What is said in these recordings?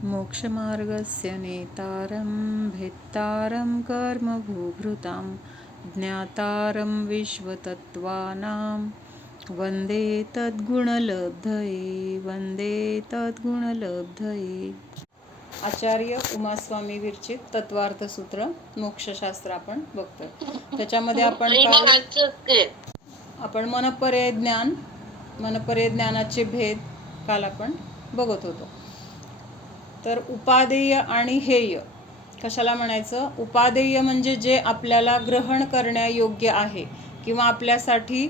मोक्षमार्गस्य नेतारं भेत्तारं कर्मभूभृतां ज्ञातारं विश्वतत्त्वानां वन्दे तद्गुणलब्धये. आचार्य उमास्वामी विरचित तत्वार्थसूत्र मोक्षशास्त्र आपण बघतोय. त्याच्यामध्ये आपण मनपर्यय ज्ञान, मनपर्यय ज्ञानाचे भेद काल आपण बघत होतो. तर उपादेय आणि हेय कशाला म्हणायचं? उपादेय म्हणजे जे आपल्याला ग्रहण करण्यायोग्य आहे किंवा आपल्यासाठी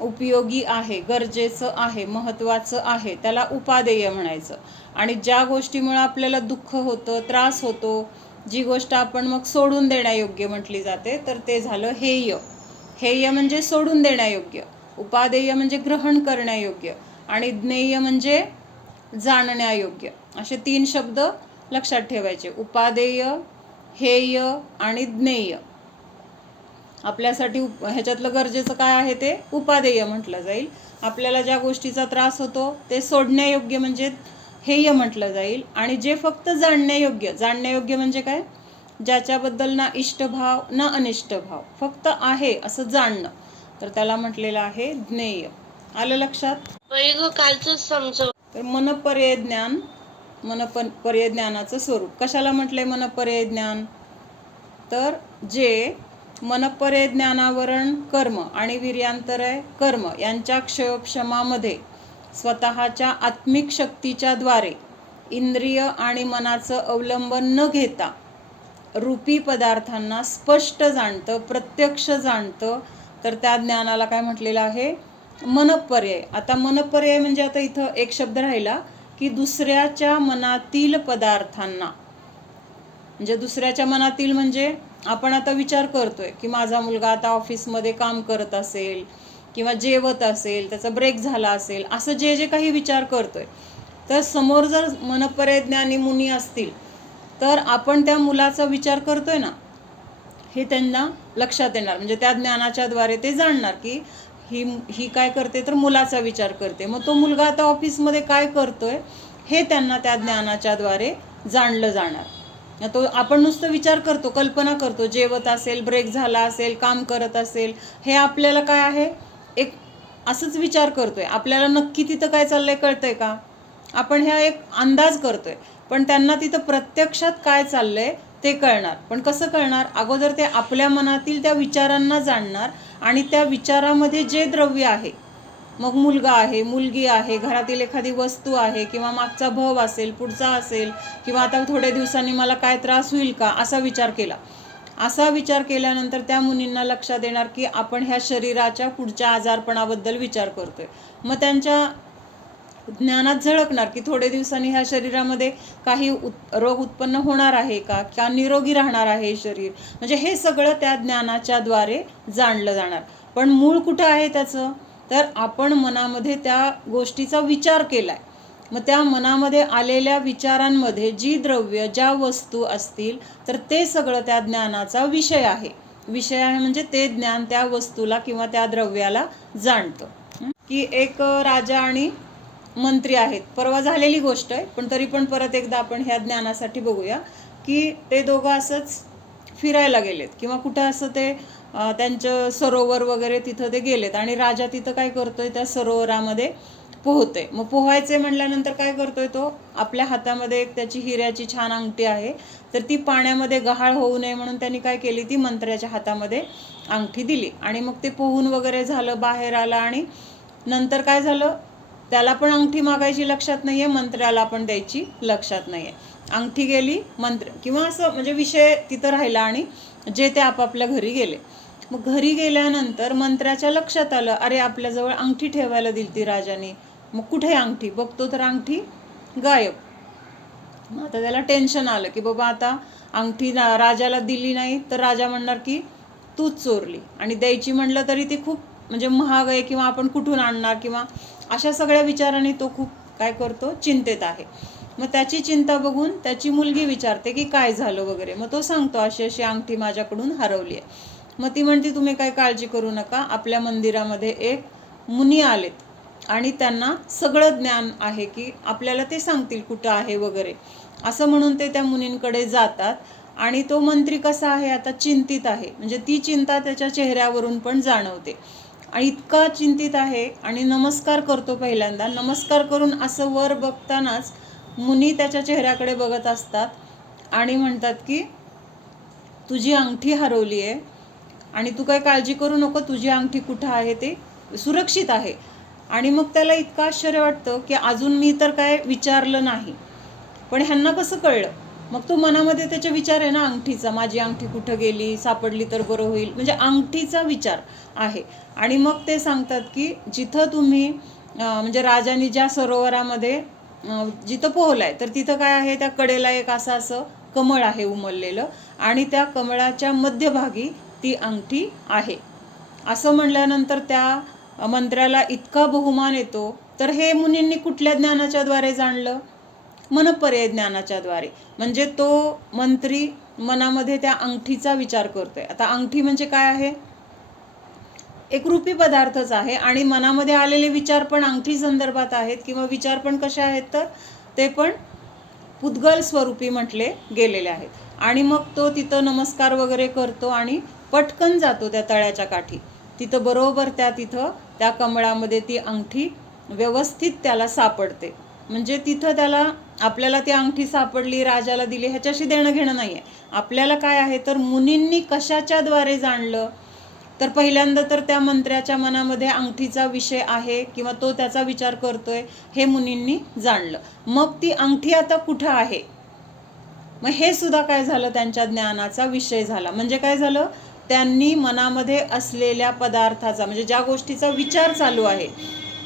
उपयोगी आहे, गरजेचं आहे, महत्त्वाचं आहे, त्याला उपादेय म्हणायचं. आणि ज्या गोष्टीमुळे आपल्याला दुःख होतं, त्रास होतो, जी गोष्ट आपण मग सोडून देण्यायोग्य म्हटली जाते, तर ते झालं हेय. हेय म्हणजे सोडून देण्यायोग्य, उपादेय म्हणजे ग्रहण करण्यायोग्य आणि ज्ञेय म्हणजे जाणण्यायोग्य. असे 3 शब्द लक्षात ठेवायचे: उपादेय, हेय आणि ज्ञेय. आपल्यासाठी ह्याच्यातलं गरजेचं काय आहे ते उपादेय म्हटलं जाईल. आपल्याला ज्या गोष्टीचा त्रास होतो ते सोडण्यायोग्य म्हणजे हेय म्हटलं जाईल. आणि जे फक्त जाणण्यायोग्य म्हणजे काय? ज्याच्याबद्दल ना इष्टभाव ना अनिष्टभाव, फक्त आहे असं जाणणं, तर त्याला म्हटलेलं आहे ज्ञेय. आलं लक्षात? कालचं समजव. तर मनपर्यय ज्ञान, मनपर्यय ज्ञानाचं स्वरूप कशाला म्हटलंय मनपर्यय ज्ञान? तर जे मनपर्यय ज्ञानावरण कर्म आणि वीर्यांतरय कर्म यांच्या क्षयोक्षमामध्ये स्वतःच्या आत्मिक शक्तीच्या द्वारे इंद्रिय आणि मनाचं अवलंबन न घेता रूपी पदार्थांना स्पष्ट जाणतं, प्रत्यक्ष जाणतं, तर त्या ज्ञानाला काय म्हटलेलं आहे? मनपर्यय. आता मनपर्यय म्हणजे आता इथं एक शब्द राहिला की दुसऱ्याच्या मनातील पदार्थांना, म्हणजे दुसऱ्याच्या मनातील म्हणजे आपण आता विचार करतोय की माझा मुलगा आता ऑफिसमध्ये काम करत असेल किंवा जेवत असेल, त्याचा ब्रेक झाला असेल, असं जे जे काही विचार करतोय, तर समोर जर मनपर्यय ज्ञानी मुनी असतील तर आपण त्या मुलाचा विचार करतोय ना, हे त्यांना लक्षात येणार. म्हणजे त्या ज्ञानाच्या द्वारे ते जाणणार की ही काय करते, तर मुलाचा विचार करते. मग तो मुलगा आता ऑफिसमध्ये काय करतोय हे त्यांना त्या ज्ञानाच्या द्वारे जाणलं जाणार. तो आपण नुसतं विचार करतो, कल्पना करतो, जेवत असेल, ब्रेक झाला असेल, काम करत असेल, हे आपल्याला काय आहे, एक असंच विचार करतोय. आपल्याला नक्की तिथं काय चाललंय कळतंय का? आपण ह्या एक अंदाज करतोय, पण त्यांना तिथं प्रत्यक्षात काय चाललंय ते कळणार. पण कसं कळणार? अगोदर ते आपल्या मनातील त्या विचारांना जाणणार आणि त्या विचारामध्ये जे द्रव्य आहे, मग मुलगा आहे, मुलगी आहे, घरातील एखादी वस्तू आहे, किंवा मागचा भव असेल, पुढचा असेल, किंवा आता थोड्या दिवसांनी मला काय त्रास होईल का, असा विचार केला. असा विचार केल्यानंतर त्या मुनींना लक्षात येणार की आपण ह्या शरीराच्या पुढच्या आजारपणाबद्दल विचार करतोय. मग त्यांच्या ज्ञानात झळकणार की थोड्या दिवसांनी ह्या शरीरामध्ये काही रोग उत्पन्न होणार आहे का निरोगी राहणार आहे शरीर. म्हणजे हे सगळं त्या ज्ञानाच्या द्वारे जाणलं जाणार. पण मूळ कुठं आहे त्याचं? तर आपण मनामध्ये त्या गोष्टीचा विचार केलाय. मग त्या मनामध्ये आलेल्या विचारांमध्ये जी द्रव्य, ज्या वस्तू असतील, तर ते सगळं त्या ज्ञानाचा विषय आहे. विषय आहे म्हणजे ते ज्ञान त्या वस्तूला किंवा त्या द्रव्याला जाणतं. की एक राजा आणि मंत्री आहेत. परवा झालेली गोष्ट आहे, पण तरी पण परत एकदा आपण ह्या ज्ञानासाठी बघूया की ते दोघं असंच फिरायला गेलेत किंवा कुठं असं ते त्यांचं सरोवर वगैरे तिथं ते गेलेत आणि राजा तिथं काय करतोय, त्या सरोवरामध्ये पोहतोय. मग पोहायचे म्हणल्यानंतर काय करतोय, तो आपल्या हातामध्ये एक त्याची हिऱ्याची छान अंगठी आहे, तर ती पाण्यामध्ये गहाळ होऊ नये म्हणून त्यांनी काय केली, ती मंत्र्याच्या हातामध्ये अंगठी दिली. आणि मग ते पोहून वगैरे झालं, बाहेर आला आणि नंतर काय झालं, त्याला पण अंगठी मागायची लक्षात नाहीये, मंत्र्याला पण द्यायची लक्षात नाहीये. अंगठी गेली मंत्र किंवा असं म्हणजे विषय तिथं राहिला आणि जे ते आपापल्या घरी गेले. मग घरी गेल्यानंतर मंत्र्याच्या लक्षात आलं, अरे आपल्याजवळ अंगठी ठेवायला दिली ती राजाने, मग कुठे अंगठी? बघतो तर अंगठी गायब. मग आता त्याला टेन्शन आलं की बाबा आता अंगठी राजाला दिली नाही तर राजा म्हणणार की तूच चोरली, आणि द्यायची म्हणलं तरी ती खूप म्हणजे महाग आहे किंवा आपण कुठून आणणार, किंवा अशा सगळ्या विचारांनी तो खूप काय करतो, चिंतेत आहे. मग त्याची चिंता बघून त्याची मुलगी विचारते की काय झालं वगैरे. मग तो सांगतो अशी अशी अंगठी माझ्याकडून हरवली आहे. मग ती म्हणते तुम्ही काय काळजी करू नका, आपल्या मंदिरामध्ये एक मुनी आलेत आणि त्यांना सगळं ज्ञान आहे की आपल्याला ते सांगतील कुठं आहे वगैरे, असं म्हणून ते त्या मुनींकडे जातात. आणि तो मंत्री कसा आहे, आता चिंतित आहे, म्हणजे ती चिंता त्याच्या चेहऱ्यावरून पण जाणवते. आणि इतका चिंतित आहे आणि नमस्कार करतो. पहिल्यांदा नमस्कार करून असं वर बघतानाच मुनी त्याच्या चेहऱ्याकडे बघत असतात आणि म्हणतात की तुझी अंगठी हरवली आहे आणि तू काही काळजी करू नको, तुझी अंगठी कुठं आहे ते सुरक्षित आहे. आणि मग त्याला इतकं आश्चर्य वाटतं की अजून मी तर काय विचारलं नाही, पण ह्यांना कसं कळलं. मग तो मनामध्ये त्याचे विचार आहे ना अंगठीचा, माझी अंगठी कुठं गेली, सापडली तर बरं होईल, म्हणजे अंगठीचा विचार आहे. आणि मग ते सांगतात की जिथं तुम्ही म्हणजे राजाने ज्या सरोवरामध्ये जिथं पोहलाय तर तिथं काय आहे, त्या कडेला एक असं कमळ आहे उमललेलं आणि त्या कमळाच्या मध्यभागी ती अंगठी आहे. असं म्हणल्यानंतर त्या मंत्र्याला इतका बहुमान येतो. तर हे मुनींनी कुठल्या ज्ञानाच्या द्वारे जाणलं, मनपर्यय ज्ञानाच्या द्वारे. म्हणजे तो मंत्री मनामध्ये त्या अंगठीचा विचार करतोय. आता अंगठी म्हणजे काय आहे, एक रूपी पदार्थच आहे आणि मनामध्ये आलेले विचार पण अंगठी संदर्भात आहेत, किंवा विचार पण कसे आहेत तर ते पण पुद्गल स्वरूपी म्हटले गेलेले आहेत. आणि मग तो तिथं नमस्कार वगैरे करतो आणि पटकन जातो त्या तळ्याच्या काठी. तिथं बरोबर तिथं त्या कमळामध्ये ती अंगठी व्यवस्थित त्याला सापडते. म्हणजे तिथं त्याला आपल्याला ती अंगठी सापडली, राजाला दिली, ह्याच्याशी देणं घेणं नाही आहे. आपल्याला काय आहे तर मुनींनी कशाच्या द्वारे जाणलं, तर पहिल्यांदा तर त्या मंत्र्याच्या मनामध्ये अंगठीचा विषय आहे किंवा तो त्याचा विचार करतोय हे मुनींनी जाणलं. मग ती अंगठी आता कुठं आहे, मग हे सुद्धा काय झालं, त्यांच्या ज्ञानाचा विषय झाला. म्हणजे काय झालं, त्यांनी मनामध्ये असलेल्या पदार्थाचा, म्हणजे ज्या गोष्टीचा विचार चालू आहे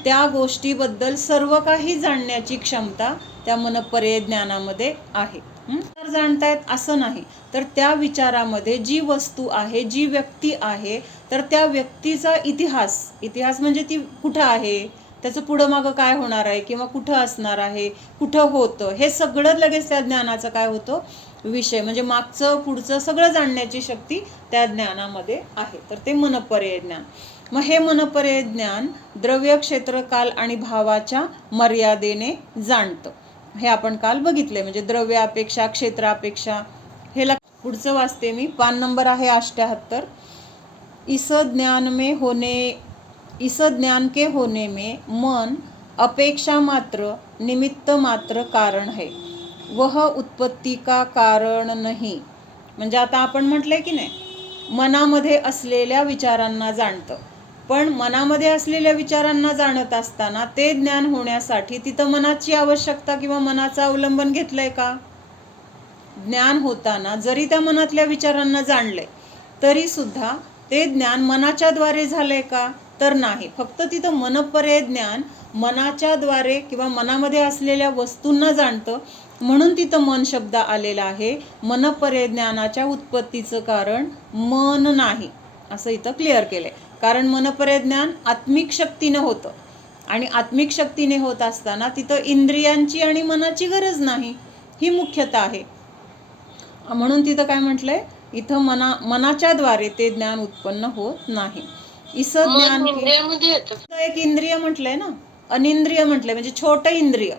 त्या गोष्टीबद्दल सर्व काही जाणण्याची क्षमता त्या मनपर्यय ज्ञानामध्ये आहे. जाणतायत असं नाही, तर त्या विचारामध्ये जी वस्तू आहे, जी व्यक्ती आहे, तर त्या व्यक्तीचा इतिहास म्हणजे ती कुठं आहे, त्याचं पुढं मागं काय होणार आहे, किंवा कुठं असणार आहे, कुठं होतं, हे सगळं लगेच त्या ज्ञानाचं काय होतं, विषय. म्हणजे मागचं पुढचं सगळं जाणण्याची शक्ती त्या ज्ञानामध्ये आहे. तर ते मनपर्यय ज्ञान. मग हे मनपर्यय ज्ञान द्रव्य, क्षेत्र, काल आणि भावाच्या मर्यादेने जाणतं. हे आपण काल बघितले. म्हणजे द्रव्यापेक्षा, क्षेत्रापेक्षा. हे पुढचं वाचते मी. पान नंबर आहे 78. इस ज्ञान के होने में मन अपेक्षा मात्र, निमित्त मात्र कारण है, वह उत्पत्ति का कारण नहीं. म्हणजे आता आपण म्हटलंय की नाही, मनामध्ये असलेल्या विचारांना जाणतं. पण मनामध्ये असलेल्या विचारांना जाणत असताना ते ज्ञान होण्यासाठी तिथं मनाची आवश्यकता किंवा मनाचं अवलंबन घेतलंय का. ज्ञान होताना जरी त्या मनातल्या विचारांना जाणलंय तरी सुद्धा ते ज्ञान मनाच्या द्वारे झालंय का, तर नाही. फक्त तिथं मनपर्यय ज्ञान मनाच्या द्वारे किंवा मनामध्ये असलेल्या वस्तूंना जाणतं, म्हणून तिथं मन शब्द आलेला आहे. मनपर्यय ज्ञानाच्या उत्पत्तीचं कारण मन नाही, असं इथं क्लिअर केलंय. कारण मनपर्यय ज्ञान आत्मिक शक्तीनं होतं आणि आत्मिक शक्तीने होत असताना तिथं इंद्रियांची आणि मनाची गरज नाही, ही मुख्यता आहे. म्हणून तिथं काय म्हटलंय, इथं मनाच्या द्वारे ते ज्ञान उत्पन्न होत नाही. इस ज्ञान एक इंद्रिय म्हटलंय ना, अनिंद्रिय म्हटलंय, म्हणजे छोटं इंद्रिय.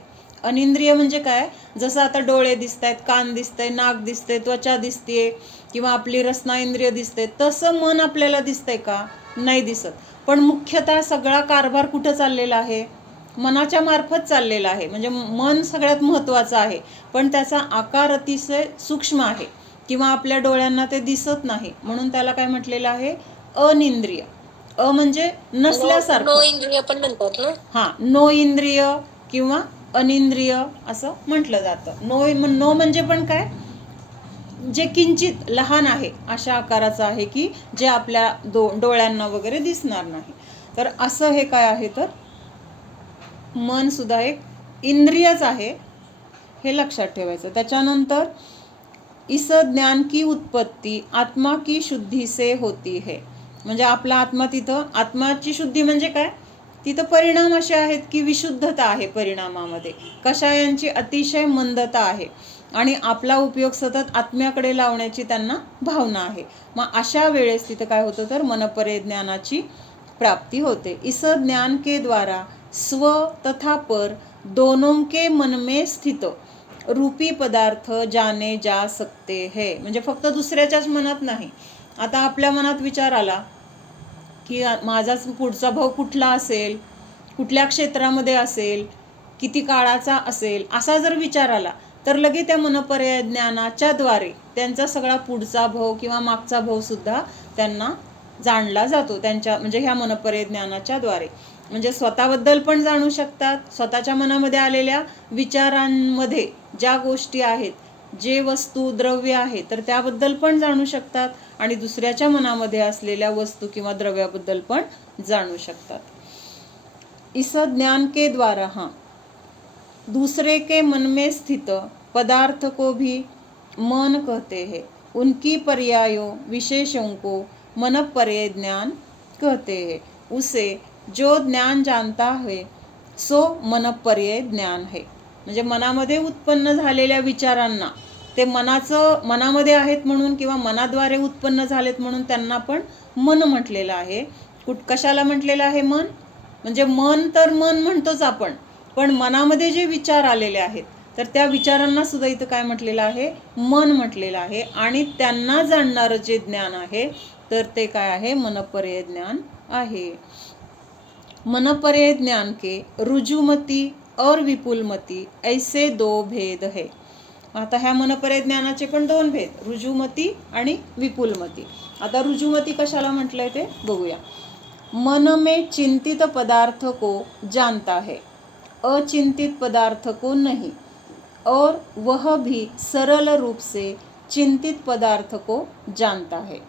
अनिंद्रिय म्हणजे काय, जसं आता डोळे दिसत आहेत, कान दिसतंय, नाक दिसतंय, त्वचा दिसतेय किंवा आपली रसना इंद्रिय दिसते, तसं मन आपल्याला दिसतंय का, नाही दिसत. पण मुख्यतः सगळा कारभार कुठं चाललेला आहे, मनाच्या मार्फत चाललेला आहे. म्हणजे मन सगळ्यात महत्त्वाचं आहे, पण त्याचा आकार अतिशय सूक्ष्म आहे किंवा आपल्या डोळ्यांना ते दिसत नाही, म्हणून त्याला काय म्हटलेलं आहे, अनिंद्रिय. म्हणजे नसल्यासारखं. नो इंद्रिय पण म्हणतात ना. हा, नो इंद्रिय किंवा अनिंद्रिय असं म्हटलं जातं. नो म्हणजे पण काय, जे किंचित लहान आहे अशा आकाराचं आहे की जे आपल्या डोळ्यांना वगैरे दिसणार नाही. तर असं हे काय आहे, तर मन सुद्धा एक इंद्रियच आहे, हे लक्षात ठेवायचं. त्याच्यानंतर इस ज्ञान की उत्पत्ती आत्मा की शुद्धी से होती है. म्हणजे आपला आत्मा, तिथं आत्माची शुद्धी म्हणजे काय, तिथं परिणाम असे आहेत की विशुद्धता आहे परिणामामध्ये, कषायांची अतिशय मंदता आहे आणि आपला उपयोग सतत आत्म्याकडे लावण्याची त्यांना भावना आहे. मग अशा वेळेस तिथं काय होतं, तर मनपर्यय ज्ञानाची प्राप्ती होते. इस ज्ञान के द्वारा स्व तथा पर दोनों के मन में स्थित रूपी पदार्थ जाने जा सकते है. म्हणजे फक्त दुसऱ्याच्याच मनात नाही. आता आपल्या मनात विचार आला की माझा पुढचा भाऊ कुठला असेल, कुठल्या क्षेत्रामध्ये असेल, किती काळाचा असेल, असा जर विचार आला तर लगे त्या मनपर्याय ज्ञानाच्या द्वारे त्यांचा सगळा पुढचा भाव किंवा मागचा भाव सुद्धा त्यांना जाणला जातो. त्यांच्या म्हणजे ह्या मनपर्याय ज्ञानाच्या द्वारे. म्हणजे स्वतःबद्दल पण जाणू शकतात, स्वतःच्या मनामध्ये आलेल्या विचारांमध्ये ज्या गोष्टी आहेत, जे वस्तू द्रव्य आहे तर त्याबद्दल पण जाणू शकतात आणि दुसऱ्याच्या मनामध्ये असलेल्या वस्तू किंवा द्रव्याबद्दल पण जाणू शकतात. इस ज्ञान के द्वारा दूसरे के मन में स्थित पदार्थ को भी मन कहते हैं. उनकी पर्यायों विशेषों को मन पर्याय ज्ञान कहते हैं. उसे जो ज्ञान जानता है सो मन पर्याय ज्ञान है. म्हणजे मनामध्ये उत्पन्न झालेल्या विचारांना ते मनामध्ये आहेत म्हणून किंवा मनाद्वारे उत्पन्न झालेत म्हणून त्यांना पण मन म्हटलेलं आहे. कशाला म्हटलेलं आहे मन? म्हणजे मन तर मन म्हणतोच आपण, पण मनामध्ये जे विचार आलेले आहेत तर त्या विचारांना सुद्धा इथं काय म्हटलेलं आहे? मन म्हटलेलं आहे. आणि त्यांना जाणणारं जे ज्ञान आहे तर ते काय आहे? मनपर्याय ज्ञान आहे. मनपर्याय ज्ञान के रुजुमती और विपुलमती ऐसे दो भेद है. आता ह्या मनपर्याय ज्ञानाचे पण दोन भेद, रुजुमती आणि विपुलमती. आता रुजुमती कशाला म्हटलंय ते बघूया. मन में चिंतित पदार्थ को जानता है, अचिंतित पदार्थ को नहीं, और वह भी सरल रूप से चिंतित पदार्थ को जानता है.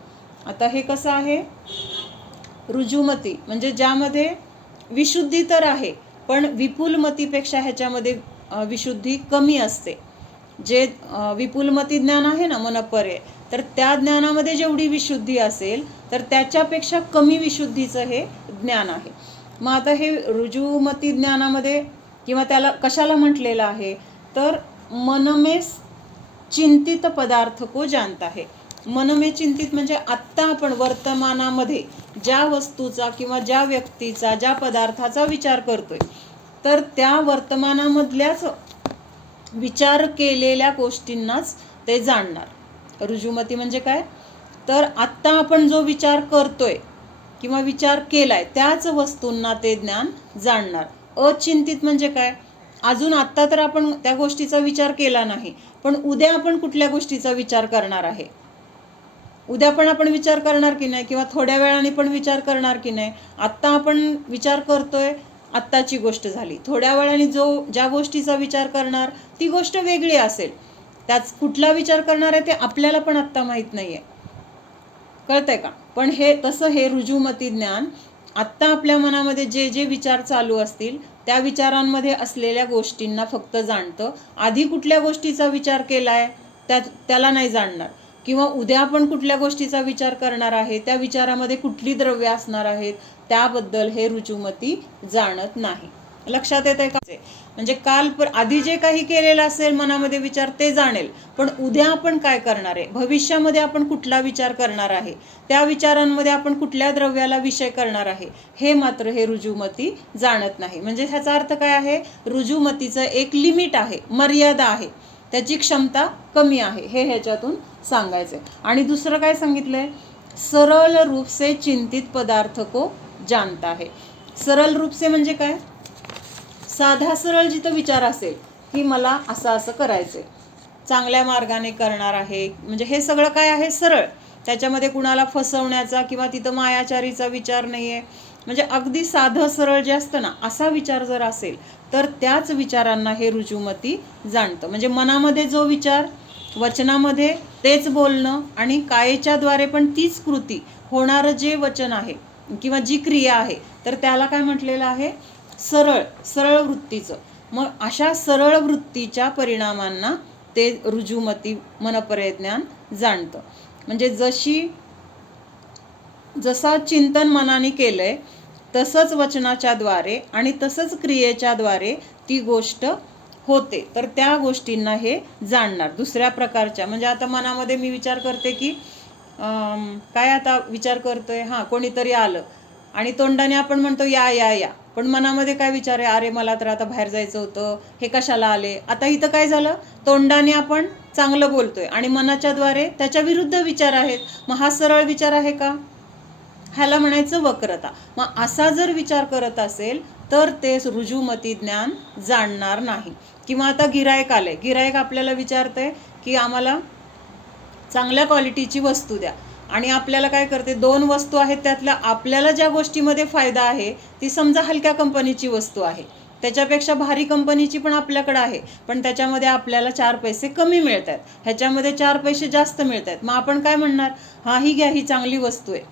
आता हे कसं आहे? रुजुमती म्हणजे ज्यामध्ये विशुद्धी तर आहे पण विपुलमतीपेक्षा ह्याच्यामध्ये विशुद्धी कमी असते. जे विपुलमती ज्ञान आहे ना मनपर्याय, तर त्या ज्ञानामध्ये जेवढी विशुद्धी असेल तर त्याच्यापेक्षा कमी विशुद्धीचं हे ज्ञान आहे. मग आता हे रुजुमती ज्ञानामध्ये किंवा त्याला कशाला म्हटलेलं आहे तर मनमे चिंतित पदार्थ को जानता है. मनमे चिंतित म्हणजे आत्ता आपण वर्तमानामध्ये ज्या वस्तूचा किंवा ज्या व्यक्तीचा ज्या पदार्थाचा विचार करतोय तर त्या वर्तमानामधल्याच विचार केलेल्या गोष्टींनाच ते जाणणार. रुजुमती म्हणजे काय? तर आत्ता आपण जो विचार करतोय किंवा विचार केलाय त्याच वस्तूंना ते ज्ञान जाणणार. अचिंतित म्हणजे काय? अजून आत्ता तर आपण त्या गोष्टीचा विचार केला नाही, पण उद्या आपण कुठल्या गोष्टीचा विचार करणार आहे, उद्या पण आपण विचार करणार की नाही, किंवा थोड्या वेळाने पण विचार करणार की नाही. आत्ता आपण विचार करतोय, आत्ताची गोष्ट झाली. थोड्या वेळाने ज्या गोष्टीचा विचार करणार ती गोष्ट वेगळी असेल. त्याच कुठला विचार करणार आहे ते आपल्याला पण आत्ता माहीत नाही आहे. कळतंय का? पण हे तसं हे रुजुमती ज्ञान आत्ता आपल्या मनामध्ये जे जे विचार चालू असतील त्या विचारांमध्ये असलेल्या गोष्टींना फक्त जाणतं. आधी कुठल्या गोष्टीचा विचार केलाय त्याला नाही जाणणार. किंवा उद्या आपण कुठल्या गोष्टीचा विचार करणार आहे त्या विचारामध्ये कुठली द्रव्य असणार आहेत त्याबद्दल हे रुजुमती जाणत नाही. लक्षात येते का? म्हणजे आधी जे काही केलेलं असेल मनामध्ये विचार ते जाणेल, पण उद्या आपण काय करणार आहे, भविष्यामध्ये आपण कुठला विचार करणार आहे, त्या विचारांमध्ये आपण कुठल्या द्रव्याला विषय करणार आहे हे मात्र हे रुजुमती जाणत नाही. म्हणजे ह्याचा अर्थ काय आहे? रुजुमतीचं एक लिमिट आहे, मर्यादा आहे, त्याची क्षमता कमी आहे हे ह्याच्यातून सांगायचं. आणि दुसरं काय सांगितलंय? सरल रूप से चिंतित पदार्थ को जानता है. सरल रूप से म्हणजे काय? साधा सरळ जिथं विचार असेल की मला असं असं करायचंय, चांगल्या मार्गाने करणार आहे, म्हणजे हे सगळं काय आहे? सरळ. त्याच्यामध्ये कुणाला फसवण्याचा किंवा तिथं मायाचारीचा विचार नाहीये. म्हणजे अगदी साधं सरळ जे असतं ना असा विचार जर असेल तर त्याच विचारांना हे रुजुमती जाणतं. म्हणजे मनामध्ये जो विचार, वचनामध्ये तेच बोलणं आणि कायेच्या द्वारे पण तीच कृती होणारं जे वचन आहे किंवा जी क्रिया आहे तर त्याला काय म्हटलेलं आहे? सरळ वृत्तीचं. मग अशा सरळ वृत्तीच्या परिणामांना ते रुजुमती मनपर्याय ज्ञान जाणतं. म्हणजे जसा चिंतन मनाने केलंय तसंच वचनाच्या द्वारे आणि तसंच क्रियेच्या द्वारे ती गोष्ट होते तर त्या गोष्टींना हे जाणणार. दुसऱ्या प्रकारच्या म्हणजे आता मनामध्ये मी विचार करते की काय आता विचार करतोय, कोणीतरी आलं आणि तोंडाने आपण म्हणतो या या या, पण मनामध्ये काय विचार आहे, अरे मला तर आता बाहेर जायचं होतं, हे कशाला आले. आता इथं काय झालं, तोंडाने आपण चांगलं बोलतोय आणि मनाच्या द्वारे त्याच्या विरुद्ध विचार आहेत. मग हा सरळ विचार आहे का? ह्याला म्हणायचं वक्रता. मग असा जर विचार करत असेल तर ते रुजूमती ज्ञान जाणणार नाही. किंवा आता गिरायक आले, गिरायक आपल्याला विचारतंय की आम्हाला चांगल्या क्वालिटीची वस्तू द्या, आणि आपल्याला काय करते, 2 वस्तू आहेत, त्यातल्या आपल्याला ज्या गोष्टीमध्ये फायदा आहे ती समजा हलक्या कंपनीची वस्तू आहे, त्याच्यापेक्षा भारी कंपनीची पण आपल्याकडे आहे, पण त्याच्यामध्ये आपल्याला 4 पैसे कमी मिळत आहेत, ह्याच्यामध्ये 4 पैसे जास्त मिळत आहेत. मग आपण काय म्हणणार, हा ही घ्या, ही चांगली वस्तू आहे.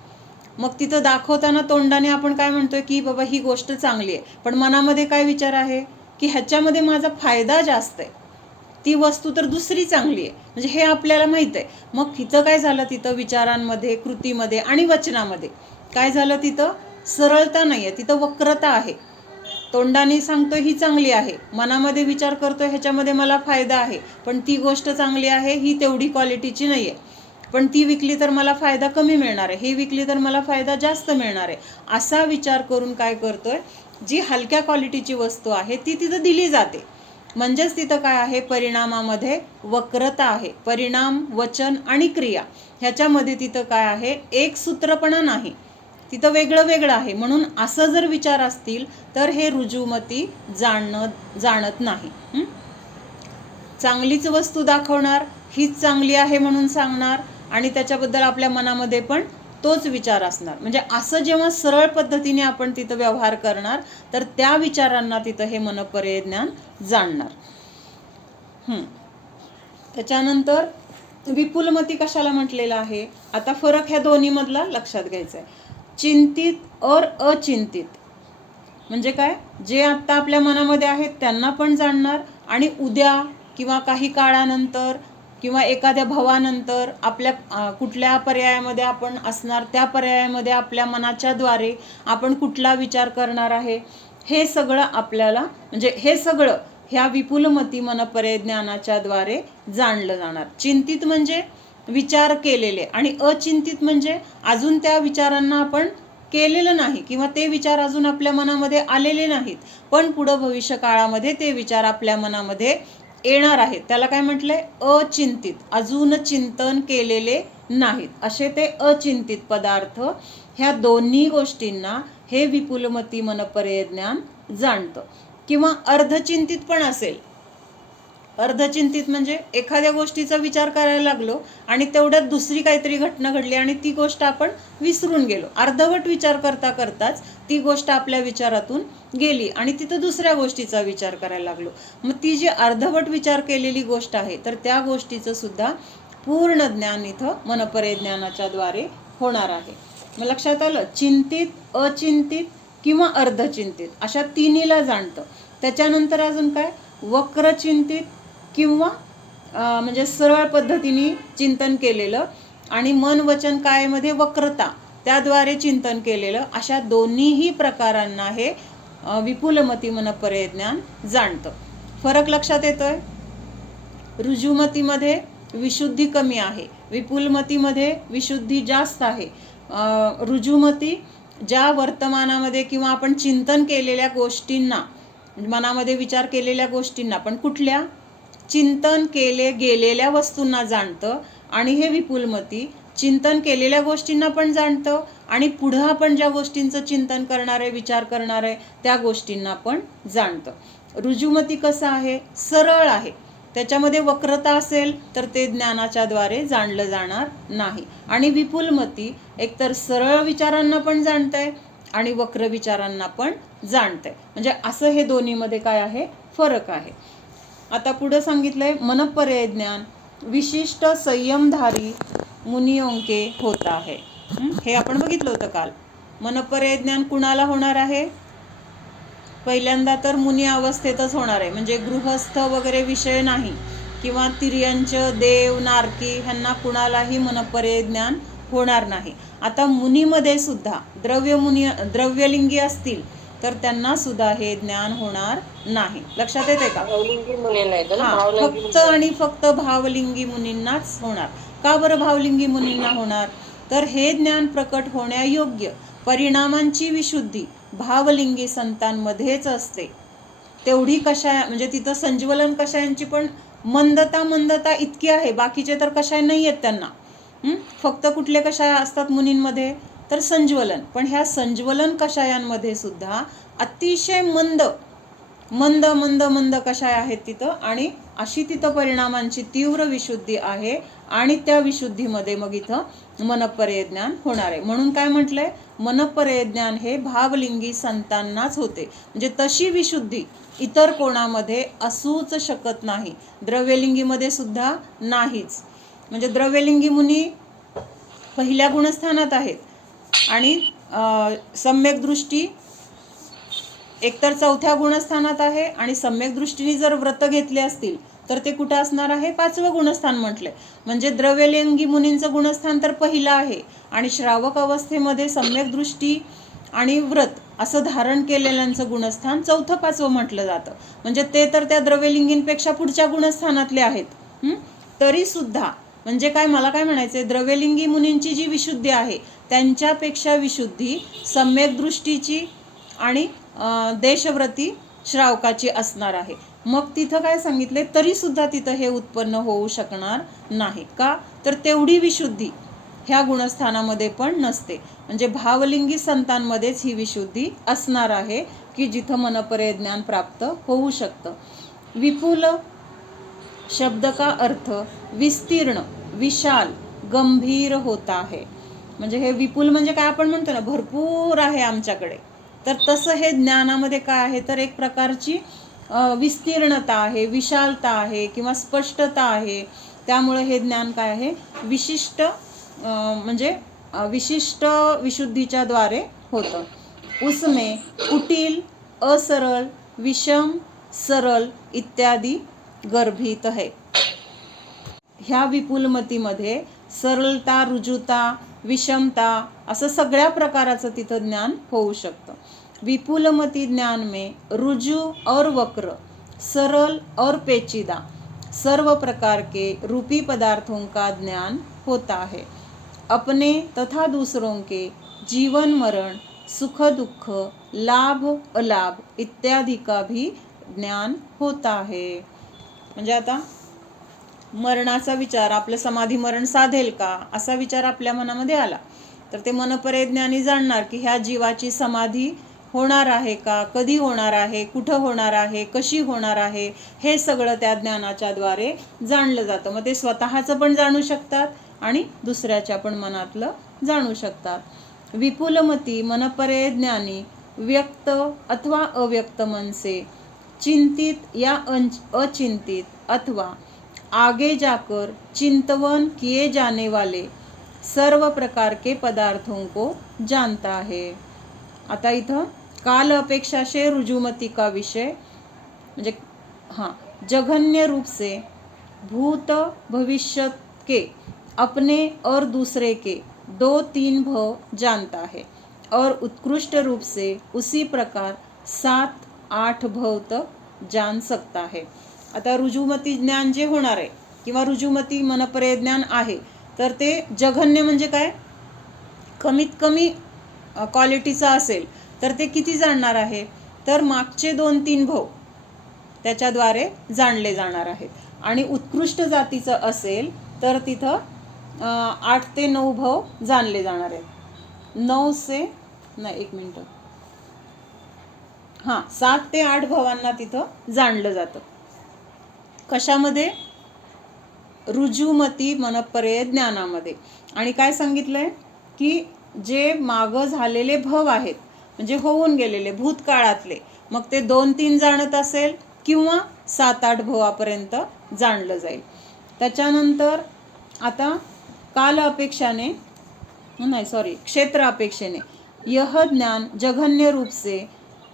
मग तिथं दाखवताना तोंडाने आपण काय म्हणतोय की बाबा ही गोष्ट चांगली आहे, पण मनामध्ये काय विचार आहे की ह्याच्यामध्ये माझा फायदा जास्त आहे, ती वस्तू तर दुसरी चांगली आहे. म्हणजे हे आपल्याला माहीत आहे. मग तिथं काय झालं, तिथं विचारांमध्ये, कृतीमध्ये आणि वचनामध्ये काय झालं, तिथं सरळता नाही आहे, तिथं वक्रता आहे. तोंडाने सांगतोय ही चांगली आहे, मनामध्ये विचार करतोय ह्याच्यामध्ये मला फायदा आहे, पण ती गोष्ट चांगली आहे, ही तेवढी क्वालिटीची नाही आहे, पण ती विकली तर मला फायदा कमी मिळणार आहे, ही विकली तर मला फायदा जास्त मिळणार आहे. असा विचार करून काय करतोय, जी हलक्या क्वालिटीची वस्तू आहे ती तिथं दिली जाते. म्हणजेच तिथं काय आहे, परिणामामध्ये वक्रता आहे. परिणाम, वचन आणि क्रिया ह्याच्यामध्ये तिथं काय आहे, एक सूत्रपणा नाही, तिथं वेगळं वेगळं आहे. म्हणून असं जर विचार असतील तर हे रुजूमती जाणत नाही. चांगलीच वस्तू दाखवणार, हीच चांगली आहे म्हणून सांगणार, आणि त्याच्याबद्दल आपल्या मनामध्ये पण तोच विचार असणार. म्हणजे असं जेव्हा सरळ पद्धतीने आपण तिथं व्यवहार करणार तर त्या विचारांना तिथं हे मनपर्यय ज्ञान जाणणार. त्याच्यानंतर विपुलमती कशाला म्हटलेलं आहे, आता फरक ह्या दोन्ही मधला लक्षात घ्यायचा आहे. चिंतित और अचिंतित म्हणजे काय, जे आत्ता आपल्या मनामध्ये आहेत त्यांना पण जाणणार, आणि उद्या किंवा काही काळानंतर किंवा एखाद्या भावानंतर आपल्या कुठल्या पर्यायामध्ये आपण असणार, त्या पर्यायामध्ये आपल्या मनाच्या द्वारे आपण कुठला विचार करणार आहे, हे सगळं आपल्याला, म्हणजे हे सगळं ह्या विपुलमती मनपर्यय ज्ञानाच्या द्वारे जाणलं जाणार. चिंतित म्हणजे विचार केलेले, आणि अचिंतित म्हणजे अजून त्या विचारांना आपण केलेलं नाही, किंवा ते विचार अजून आपल्या मनामध्ये आलेले नाहीत, पण पुढं भविष्य काळामध्ये ते विचार आपल्या मनामध्ये येणार आहेत. त्याला काय म्हटलंय, अचिंतित, अजून चिंतन केलेले नाहीत, असे ते अचिंतित पदार्थ. ह्या दोन्ही गोष्टींना हे विपुलमती मनपर्यय ज्ञान जाणतं. किंवा अर्धचिंतित पण असेल. अर्धचिंतित म्हणजे एखाद्या गोष्टीचा विचार करायला लागलो आणि तेवढ्यात दुसरी काहीतरी घटना घडली आणि ती गोष्ट आपण विसरून गेलो. अर्धवट विचार करता करताच ती गोष्ट आपल्या विचारातून गेली आणि तिथं दुसऱ्या गोष्टीचा विचार करायला लागलो. मग ती जी अर्धवट विचार केलेली गोष्ट आहे तर त्या गोष्टीचं सुद्धा पूर्ण ज्ञान इथं मनपर्यय ज्ञानाच्या द्वारे होणार आहे. मग लक्षात आलं, चिंतित, अचिंतित किंवा अर्धचिंतित अशा तिन्हीला जाणतं. त्याच्यानंतर अजून काय, वक्रचिंतित किंवा म्हणजे सरळ पद्धतीने चिंतन केलेलं, आणि मन वचन कायमध्ये वक्रता त्याद्वारे चिंतन केलेलं, अशा दोन्हीही प्रकारांना हे विपुलमती मनपर्यय ज्ञान जाणतं. फरक लक्षात येतोय. रुजूमतीमध्ये विशुद्धी कमी आहे, विपुलमतीमध्ये विशुद्धी जास्त आहे. रुजूमती ज्या वर्तमानामध्ये किंवा आपण चिंतन केलेल्या गोष्टींना, मनामध्ये विचार केलेल्या गोष्टींना, पण कुठल्या, चिंतन केले गेलेल्या वस्तूंना जाणतं, आणि हे विपुलमती चिंतन केलेल्या गोष्टींना पण जाणतं आणि पुढं आपण ज्या गोष्टींचं चिंतन करणार आहे, विचार करणार आहे त्या गोष्टींना पण जाणतं. रुजूमती कसं आहे, सरळ आहे, त्याच्यामध्ये वक्रता असेल तर ते ज्ञानाच्या द्वारे जाणलं जाणार नाही. आणि विपुलमती एकतर सरळ विचारांना पण जाणतंय आणि वक्र विचारांना पण जाणतंय. म्हणजे असं हे दोन्हीमध्ये काय आहे, फरक आहे. आता पुढे सांगितलंय, मनपर्यय ज्ञान विशिष्ट संयमधारी मुनियोंके होता है. हे आपण बघितलं होतं काल. मनपर्यय ज्ञान कुणाला होणार आहे, पहिल्यांदा तर मुनी अवस्थेतच होणार आहे, म्हणजे गृहस्थ वगैरे विषय नाही, किंवा तिर्यंच, देव, नारकी ह्यांना कुणालाही मनपर्यय ज्ञान होणार नाही. आता मुनीमध्ये सुद्धा द्रव्यलिंगी असतील तर त्यांना सुद्धा हे ज्ञान होणार नाही. लक्षात येते का, फक्त आणि फक्त भावलिंगी मुनींनाच होणार. का बरं भावलिंगी मुनींना होणार, तर हे ज्ञान प्रकट होण्यायोग्य परिणामांची विशुद्धी भावलिंगी संतांमध्येच असते. तेवढी कषाय म्हणजे तिथं संज्वलन कषायांची पण मंदता इतकी आहे, बाकीचे तर कषाय नाही आहेत त्यांना. फक्त कुठले कषाय असतात मुनींमध्ये, तर संज्वलन. पण ह्या संज्वलन कषायांमध्ये सुद्धा अतिशय मंद मंद मंद मंद कषाय आहेत तिथं, आणि अशी तिथं परिणामांची तीव्र विशुद्धी आहे. आणि त्या विशुद्धीमध्ये मग इथं मनःपर्यय ज्ञान होणार आहे. म्हणून काय म्हटलंय, मनःपर्यय ज्ञान हे भावलिंगी संतांनाच होते. म्हणजे तशी विशुद्धी इतर कोणामध्ये असूच शकत नाही, द्रव्यलिंगीमध्ये सुद्धा नाहीच. म्हणजे द्रव्यलिंगी मुनी पहिल्या गुणस्थानात आहेत, आणि सम्यक दृष्टी एकतर 4थ्या गुणस्थानात आहे, आणि सम्यक दृष्टीने जर व्रत घेतले असतील तर ते कुठं असणार आहे, 5वं गुणस्थान म्हटलंय. म्हणजे द्रव्यलिंगी मुनींचं गुणस्थान तर पहिलं आहे, आणि श्रावक अवस्थेमध्ये सम्यक दृष्टी आणि व्रत असं धारण केलेल्यांचं गुणस्थान 4थं 5वं म्हटलं जातं. म्हणजे ते तर त्या द्रव्यलिंगींपेक्षा पुढच्या गुणस्थानातले आहेत. तरी सुद्धा म्हणजे काय, मला काय म्हणायचंय, द्रव्यलिंगी मुनींची जी विशुद्धी आहे त्यांच्यापेक्षा विशुद्धी सम्यक दृष्टीची आणि देशव्रती श्रावकाची असणार आहे. मग तिथं काय सांगितले, तरी सुद्धा तिथं हे उत्पन्न होऊ शकणार नाही. का, तर तेवढी विशुद्धी ह्या गुणस्थानामध्ये पण नसते. म्हणजे भावलिंगी संतांमध्येच ही विशुद्धी असणार आहे की जिथं मनःपर्यय ज्ञान प्राप्त होऊ शकतं. विपुल शब्द का अर्थ विस्तीर्ण, विशाल, गंभीर होता है. म्हणजे हे विपुल म्हणजे काय, आपण म्हणतो ना भरपूर आहे आमच्याकडे, तर तसं हे ज्ञानामध्ये काय आहे, तर एक प्रकारची विस्तीर्णता आहे, विशालता आहे किंवा स्पष्टता आहे. त्यामुळे हे ज्ञान काय आहे, विशिष्ट म्हणजे विशिष्ट विशुद्धीच्या द्वारे होतं. उसमें कुटिल, असरल, विषम, सरल इत्यादी गर्भित है. ह्या विपुलमतीमध्ये सरलता, रुजुता, विषमता असं सगळ्या प्रकाराचं तिथं ज्ञान होऊ शकतं. विपुलमती ज्ञान में रुजु और वक्र, सरल और पेचीदा सर्व प्रकार के रूपी पदार्थों का ज्ञान होता है. अपने तथा दूसरों के जीवन मरण, सुख दुख, लाभ अलाभ इत्यादि का भी ज्ञान होता है. म्हणजे आता मरणाचा विचार, आपलं समाधी मरण साधेल का असा विचार आपल्या मनामध्ये आला, तर ते मनःपर्यय ज्ञानी जाणणार की ह्या जीवाची समाधी होणार आहे का, कधी होणार आहे, कुठं होणार आहे, कशी होणार आहे, हे सगळं त्या ज्ञानाच्या द्वारे जाणलं जातं. मग ते स्वतःचं पण जाणू शकतात आणि दुसऱ्याच्या पण मनातलं जाणू शकतात. विपुलमती मनःपर्यय ज्ञानी व्यक्त अथवा अव्यक्त मन से चिंतित या अचिंतित अथवा आगे जाकर चिंतवन किए जाने वाले सर्व प्रकार के पदार्थों को जानता है. आता इथं काल अपेक्षा से रुजुमती का विषय म्हणजे जघन्य रूप से भूत भविष्य के अपने और दूसरे के 2-3 भव जानता है, और उत्कृष्ट रूप से उसी प्रकार 7-8 भव तक जान सकता है. आता रुजुमती ज्ञान जे होणार आहे किंवा रुजुमती मनःपर्यय ज्ञान आहे, तर ते जघन्य म्हणजे काय, कमीत कमी क्वालिटीचा असेल तर ते किती जाणणार आहे, तर मागचे 2-3 भव त्याच्याद्वारे जाणले जाणार आहेत. आणि उत्कृष्ट जातीचं असेल तर तिथं 8 ते 9 भव जाणले जाणार आहेत. 7 ते 8 भवांना तिथं जाणलं जातं. कशामध्ये, रुजुमती मनःपर्यय ज्ञानामध्ये. आणि काय सांगितलंय की जे मागं झालेले भव आहेत म्हणजे होऊन गेलेले भूतकाळातले, मग ते 2-3 जाणत असेल किंवा 7-8 भवापर्यंत जाणलं जाईल. त्याच्यानंतर आता काल अपेक्षाने क्षेत्र अपेक्षेने यह ज्ञान जघन्य रूप से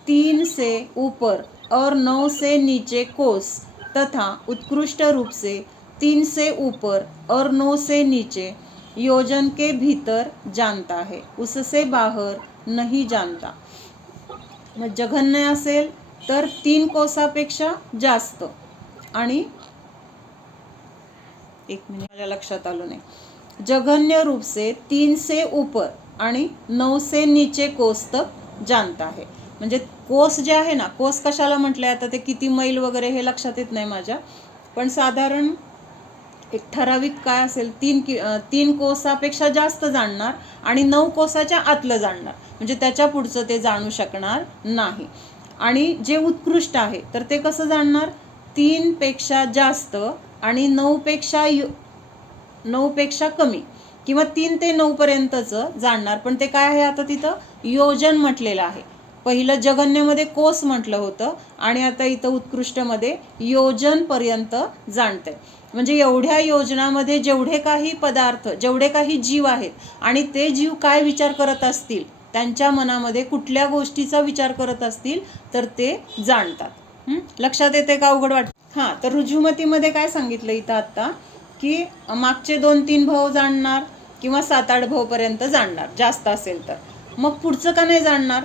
3 से ऊपर और 9 से नीचे कोस तथा उत्कृष्ट रूप से 3 से ऊपर और 9 से नीचे योजन के भीतर जानता है, उससे बाहर नहीं जानता. मग जघन्य असेल तर 3 कोसापेक्षा जास्त, आणि माझ्या लक्षात आलं नाही, जघन्य रूप से 3 से ऊपर आणि 9 से नीचे कोस तक जानता है. म्हणजे कोस जे आहे ना, कोस कशाला म्हटलंय, आता ते किती मैल वगैरे हे लक्षात येत नाही माझ्या, पण साधारण एक ठराविक काय असेल, 3 कोसापेक्षा जास्त जाणणार आणि 9 कोसाच्या आतलं जाणणार, म्हणजे त्याच्या पुढचं ते जाणू शकणार नाही. आणि जे उत्कृष्ट आहे तर ते कसं जाणणार, 3 पेक्षा जास्त आणि 9 पेक्षा कमी, किंवा 3 ते 9 पर्यंतचं जाणणार. पण ते काय आहे, आता तिथं योजन म्हटलेलं आहे. पहिलं जगन्यमध्ये कोस म्हटलं होतं आणि आता इथं उत्कृष्टमध्ये योजनपर्यंत जाणतंय. म्हणजे एवढ्या योजनामध्ये जेवढे काही पदार्थ, जेवढे काही जीव आहेत आणि ते जीव काय विचार करत असतील, त्यांच्या मनामध्ये कुठल्या गोष्टीचा विचार करत असतील तर ते जाणतात. लक्षात येते का, अवघड वाटतं? हां, तर रुजुमतीमध्ये काय सांगितलं इथं आत्ता, की मागचे 2-3 भाव जाणणार किंवा 7-8 भावपर्यंत जाणणार जास्त असेल तर. मग पुढचं का नाही जाणणार,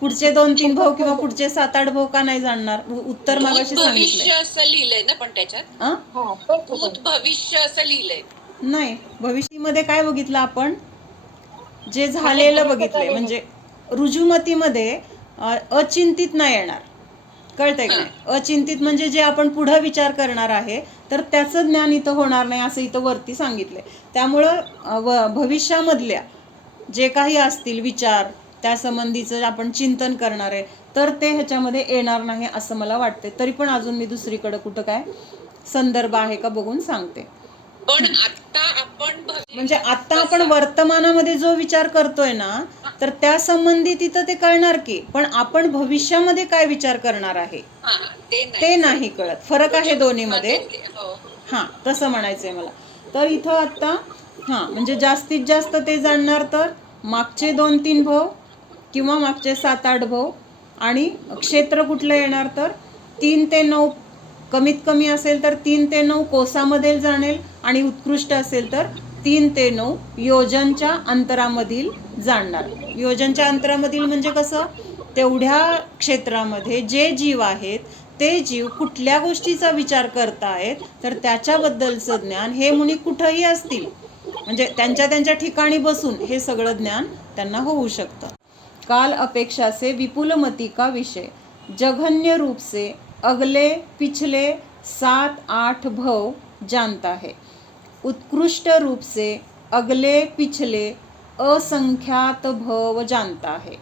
पुढचे 2-3 भाव किंवा पुढचे 7-8 भाव का नाही जाणणार? उत्तर मागाशी सांगितलंय. भविष्य असं लिहिलंय ना, पण त्याच्यात भूत भविष्य असं लिहिलंय. नाही, भविष्यामध्ये काय बघितलं आपण, जे झालेलं बघितलंय. म्हणजे रुजुमतीमध्ये अचिंतित नाही येणार, कळतंय की नाही? अचिंतित म्हणजे जे आपण पुढं विचार करणार आहे तर त्याचं ज्ञान इथं होणार नाही, असं इथं वरती सांगितलंय. त्यामुळं भविष्यामधल्या जे काही असतील विचार, त्या संबंधीचं आपण चिंतन करणार आहे तर ते ह्याच्यामध्ये येणार नाही असं मला वाटते. तरी पण अजून मी दुसरीकडे कुठं काय संदर्भ आहे का बघून सांगते. पण आता आपण म्हणजे आता आपण वर्तमानामध्ये जो विचार करतोय ना, तर त्या संबंधी तिथं ते कळणार की, पण आपण भविष्यामध्ये काय विचार करणार आहे ते नाही कळत. फरक आहे दोन्हीमध्ये. हां, तसं म्हणायचंय मला. तर इथं आता म्हणजे जास्तीत जास्त ते जाणणार तर मागचे 2-3 भाव किंवा मागचे 7-8 भाव, आणि क्षेत्र कुठलं येणार तर 3 ते 9, कमीत कमी असेल तर 3 ते 9 कोसामध्ये जाणेल, आणि उत्कृष्ट असेल तर 3 ते 9 योजनच्या अंतरामधील जाणणार. योजनच्या अंतरामधील म्हणजे कसं, तेवढ्या क्षेत्रामध्ये जे जीव आहेत ते जीव कुठल्या गोष्टीचा विचार करतायत तर त्याच्याबद्दलचं ज्ञान हे मुनी कुठंही असतील, म्हणजे त्यांच्या ठिकाणी बसून हे सगळं ज्ञान त्यांना होऊ शकतं. काल अपेक्षा से विपुलमती का विषय जघन्य रूप से अगले पिछले 7-8 भव जानता है. उत्कृष्ट रूप से अगले पिछले असंख्यात भव जानता है.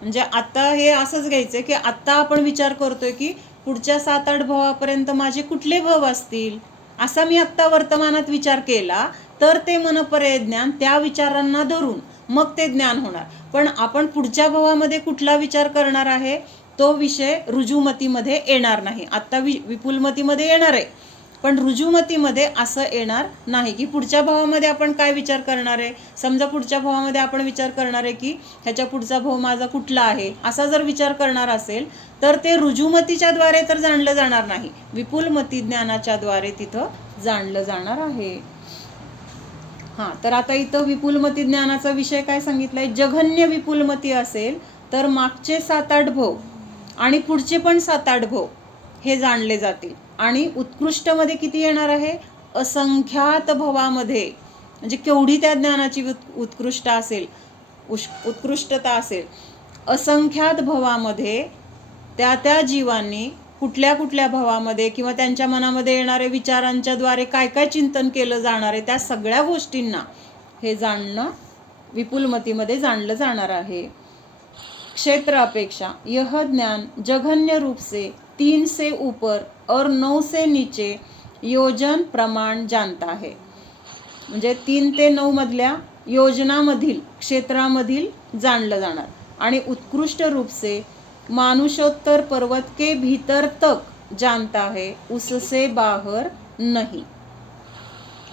म्हणजे आता हे असंच घ्यायचं की आता आपण विचार करतोय की पुढच्या 7-8 भवापर्यंत माझे कुठले भव असतील, असा मी आत्ता वर्तमानात विचार केला तर ते मनपर्यय ज्ञान त्या विचारांना धरून मग ते ज्ञान होणार. पण आपण पुढच्या भवामध्ये कुठला विचार करणार आहे तो विषय रुजुमतीमध्ये येणार नाही. आत्ता विपुलमतीमध्ये येणार आहे, पण रुजुमतीमध्ये असं येणार नाही की पुढच्या भावामध्ये आपण काय विचार करणार आहे. समजा पुढच्या भावामध्ये आपण विचार करणार आहे की ह्याच्या पुढचा भाव माझा कुठला आहे, असा जर विचार करणार असेल तर ते रुजुमतीच्या द्वारे तर जाणलं जाणार नाही, विपुलमती ज्ञानाच्या द्वारे तिथं जाणलं जाणार आहे. हां, तर आता इथं विपुलमती ज्ञानाचा विषय काय सांगितलाय, जघन्य विपुलमती असेल तर मागचे 7-8 भव आणि पुढचे पण 7-8 भव हे जाणले जातील. आणि उत्कृष्टमध्ये किती येणार आहे, असंख्यात भवामध्ये, म्हणजे केवढी त्या ज्ञानाची उत्कृष्टता असेल. असंख्यात भवामध्ये त्या जीवांनी कुठल्या भवामध्ये किंवा त्यांच्या मनामध्ये येणारे विचारांच्या द्वारे काय काय चिंतन केलं जाणार आहे त्या सगळ्या गोष्टींना हे जाणणं विपुलमतीमध्ये जाणलं जाणार आहे. क्षेत्र अपेक्षा यह ज्ञान जघन्य रूप से 3 से ऊपर और 9 से नीचे योजन प्रमाण जानता है. म्हणजे 3 ते 9 मधल्या योजनामधील क्षेत्रामधील जाणलं जाणार. आणि उत्कृष्ट रूप से मानुषोत्तर पर्वत के भीतर तक जानता है, उससे बाहर नहीं.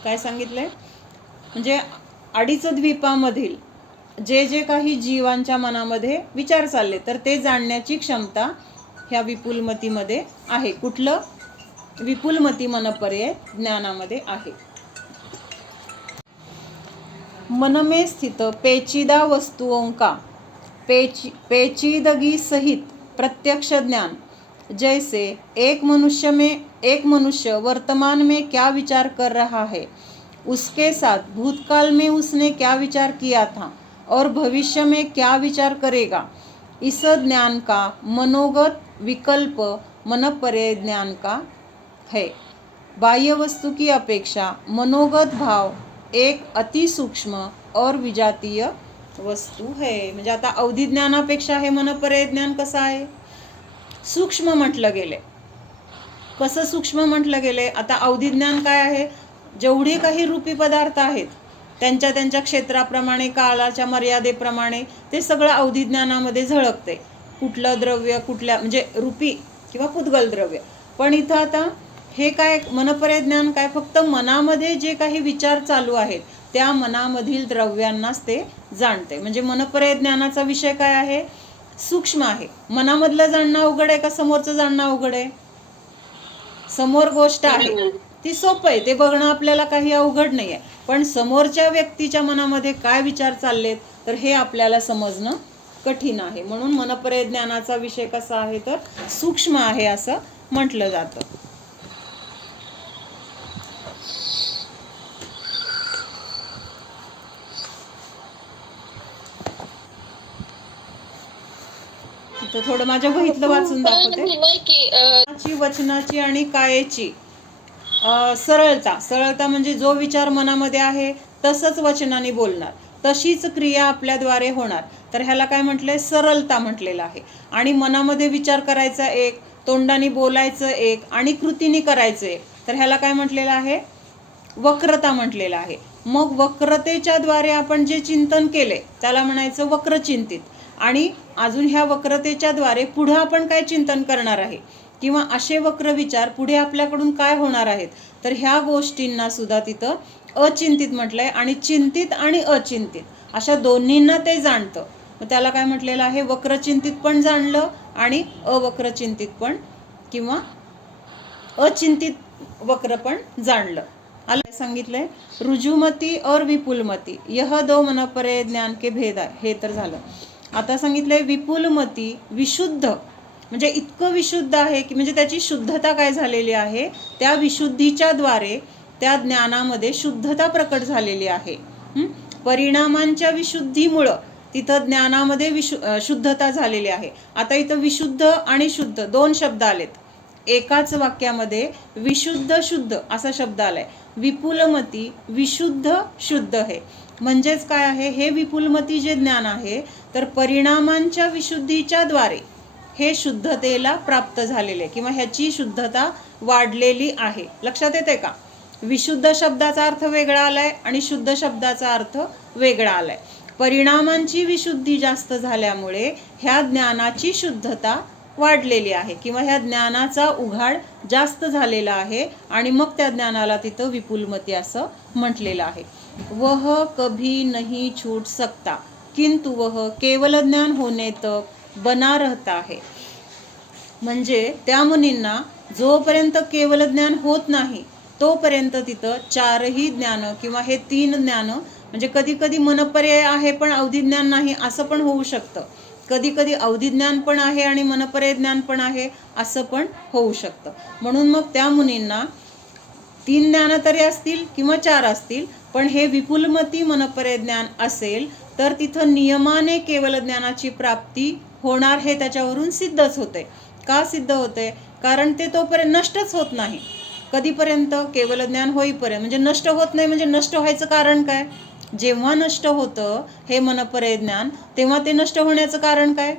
काय सांगितलंय, म्हणजे 2.5 द्वीपामधील जे काही जीवांच्या मनामध्ये विचार चालले तर ते जाणण्याची क्षमता ह्या विपुलमतीमध्ये आहे. कुठलं, विपुलमती मनपर्यय ज्ञानामध्ये आहे. मन में स्थित पेचीदा वस्तुओं का पेचीदगी सहित प्रत्यक्ष ज्ञान, जैसे एक मनुष्य वर्तमान में क्या विचार कर रहा है, उसके साथ भूतकाल में उसने क्या विचार किया था और भविष्य में क्या विचार करेगा, इस ज्ञान का मनोगत विकल्प मनपर्य ज्ञान का है। बाह्य वस्तु की अपेक्षा मनोगत भाव एक अति सूक्ष्म और विजातीय वस्तू है. म्हणजे आता अवधी ज्ञानापेक्षा हे मनपर्य ज्ञान कसं आहे, सूक्ष्म म्हटलं गेले. कसं सूक्ष्म म्हटलं गेले, आता अवधी ज्ञान काय आहे, जेवढे काही रूपी पदार्थ आहेत त्यांच्या त्यांच्या क्षेत्राप्रमाणे काळाच्या मर्यादेप्रमाणे ते सगळं अवधी ज्ञानामध्ये झळकते. कुठलं द्रव्य कुठल्या म्हणजे रूपी किंवा पुद्गल द्रव्य. पण इथं आता हे काय मनपर्य ज्ञान काय, फक्त मनामध्ये जे काही विचार चालू आहेत त्या मनामधील द्रव्यांनाच ते जाणते. म्हणजे मनपर्य ज्ञानाचा विषय काय आहे, सूक्ष्म आहे. मनामधलं जाणणं अवघड आहे का समोरचं जाणणं अवघड आहे? समोर गोष्ट आहे ती सोपं आहे, ते बघणं आपल्याला काही अवघड नाही आहे. पण समोरच्या व्यक्तीच्या मनामध्ये काय विचार चाललेत तर हे आपल्याला समजणं कठीण आहे. म्हणून मनपर्य ज्ञानाचा विषय कसा आहे तर सूक्ष्म आहे असं म्हटलं जातं. तर थोडं माझ्या वहीतलं वाचून दाखवते. वचनाची आणि कायेची सरळता. सरळता म्हणजे जो विचार मनामध्ये आहे तसंच वचनाने बोलणार, तशीच क्रिया आपल्याद्वारे होणार. तर ह्याला काय म्हटलंय, सरलता म्हटलेलं आहे. आणि मनामध्ये विचार करायचा एक, तोंडाने बोलायचं एक आणि कृतीने करायचं एक, तर ह्याला काय म्हटलेलं आहे, वक्रता म्हटलेलं आहे. मग वक्रतेच्या द्वारे आपण जे चिंतन केले त्याला म्हणायचं वक्रचिंतित. आणि अजून ह्या वक्रतेच्या द्वारे पुढे आपण काय चिंतन करणार आहे किंवा असे वक्र विचार पुढे आपल्याकडून काय होणार आहेत तर ह्या गोष्टींना सुद्धा तिथं अचिंतित म्हटलंय. आणि चिंतित आणि अचिंतित अशा दोन्हींना ते जाणतं. मग त्याला काय म्हटलेलं आहे, वक्रचिंतित पण जाणलं आणि अवक्रचिंतित पण किंवा अचिंतित वक्र पण जाणलं. आलं सांगितलंय. रुजुमती और विपुलमती यह दो मनपर्य ज्ञान के भेद आहे. हे तर झालं. आता सांगितलंय विपुलमती, विशुद्ध म्हणजे इतकं विशुद्ध आहे की म्हणजे त्याची शुद्धता काय झालेली आहे, त्या विशुद्धीच्या द्वारे त्या ज्ञानामध्ये शुद्धता प्रकट झालेली आहे. परिणामांच्या विशुद्धीमुळं तिथं ज्ञानामध्ये शुद्धता झालेली आहे. आता इथं विशुद्ध आणि शुद्ध दोन शब्द आलेत एकाच वाक्यामध्ये. विशुद्ध शुद्ध असा शब्द आलाय. विपुलमती विशुद्ध शुद्ध आहे. म्हणजेच काय आहे, हे विपुलमती जे ज्ञान आहे तर परिणामांच्या विशुद्धीच्या द्वारे हे शुद्धतेला प्राप्त झालेले किंवा ह्याची शुद्धता वाढलेली आहे. लक्षात येते का? विशुद्ध शब्दाचा अर्थ वेगळा आलाय आणि शुद्ध शब्दाचा अर्थ वेगळा आलाय. परिणामांची विशुद्धी जास्त झाल्यामुळे ह्या ज्ञानाची शुद्धता वाढलेली आहे किंवा ह्या ज्ञानाचा उघाड जास्त झालेला आहे आणि मग त्या ज्ञानाला तिथं विपुलमती असं म्हटलेलं आहे. वह कभी नहीं छूट सकता किंतु वह केवल ज्ञान होने तक बना रहता है. म्हणजे त्या मुनींना जोपर्यंत केवल ज्ञान होत नाही तोपर्यंत तिथं चारही ज्ञान किंवा हे तीन ज्ञान म्हणजे कधी कधी मनपर्य आहे पण अवधी ज्ञान नाही असं पण होऊ शकतं. कधी कधी अवधी ज्ञान पण आहे आणि मनपर्य ज्ञान पण आहे असं पण होऊ शकतं. म्हणून मग त्या मुनींना तीन ज्ञान तरी असतील किंवा चार असतील पण हे विपुलमती मनपर्य ज्ञान असेल तर तिथं नियमाने केवल ज्ञानाची प्राप्ती होणार हे त्याच्यावरून सिद्धच होते. का सिद्ध होते? कारण ते तोपर्यंत नष्टच होत नाही. कधीपर्यंत? केवल ज्ञान होईपर्यंत. म्हणजे नष्ट होत नाही म्हणजे नष्ट व्हायचं कारण काय? जेव्हा नष्ट होतं हे मनपर्य ज्ञान तेव्हा ते नष्ट होण्याचं कारण काय?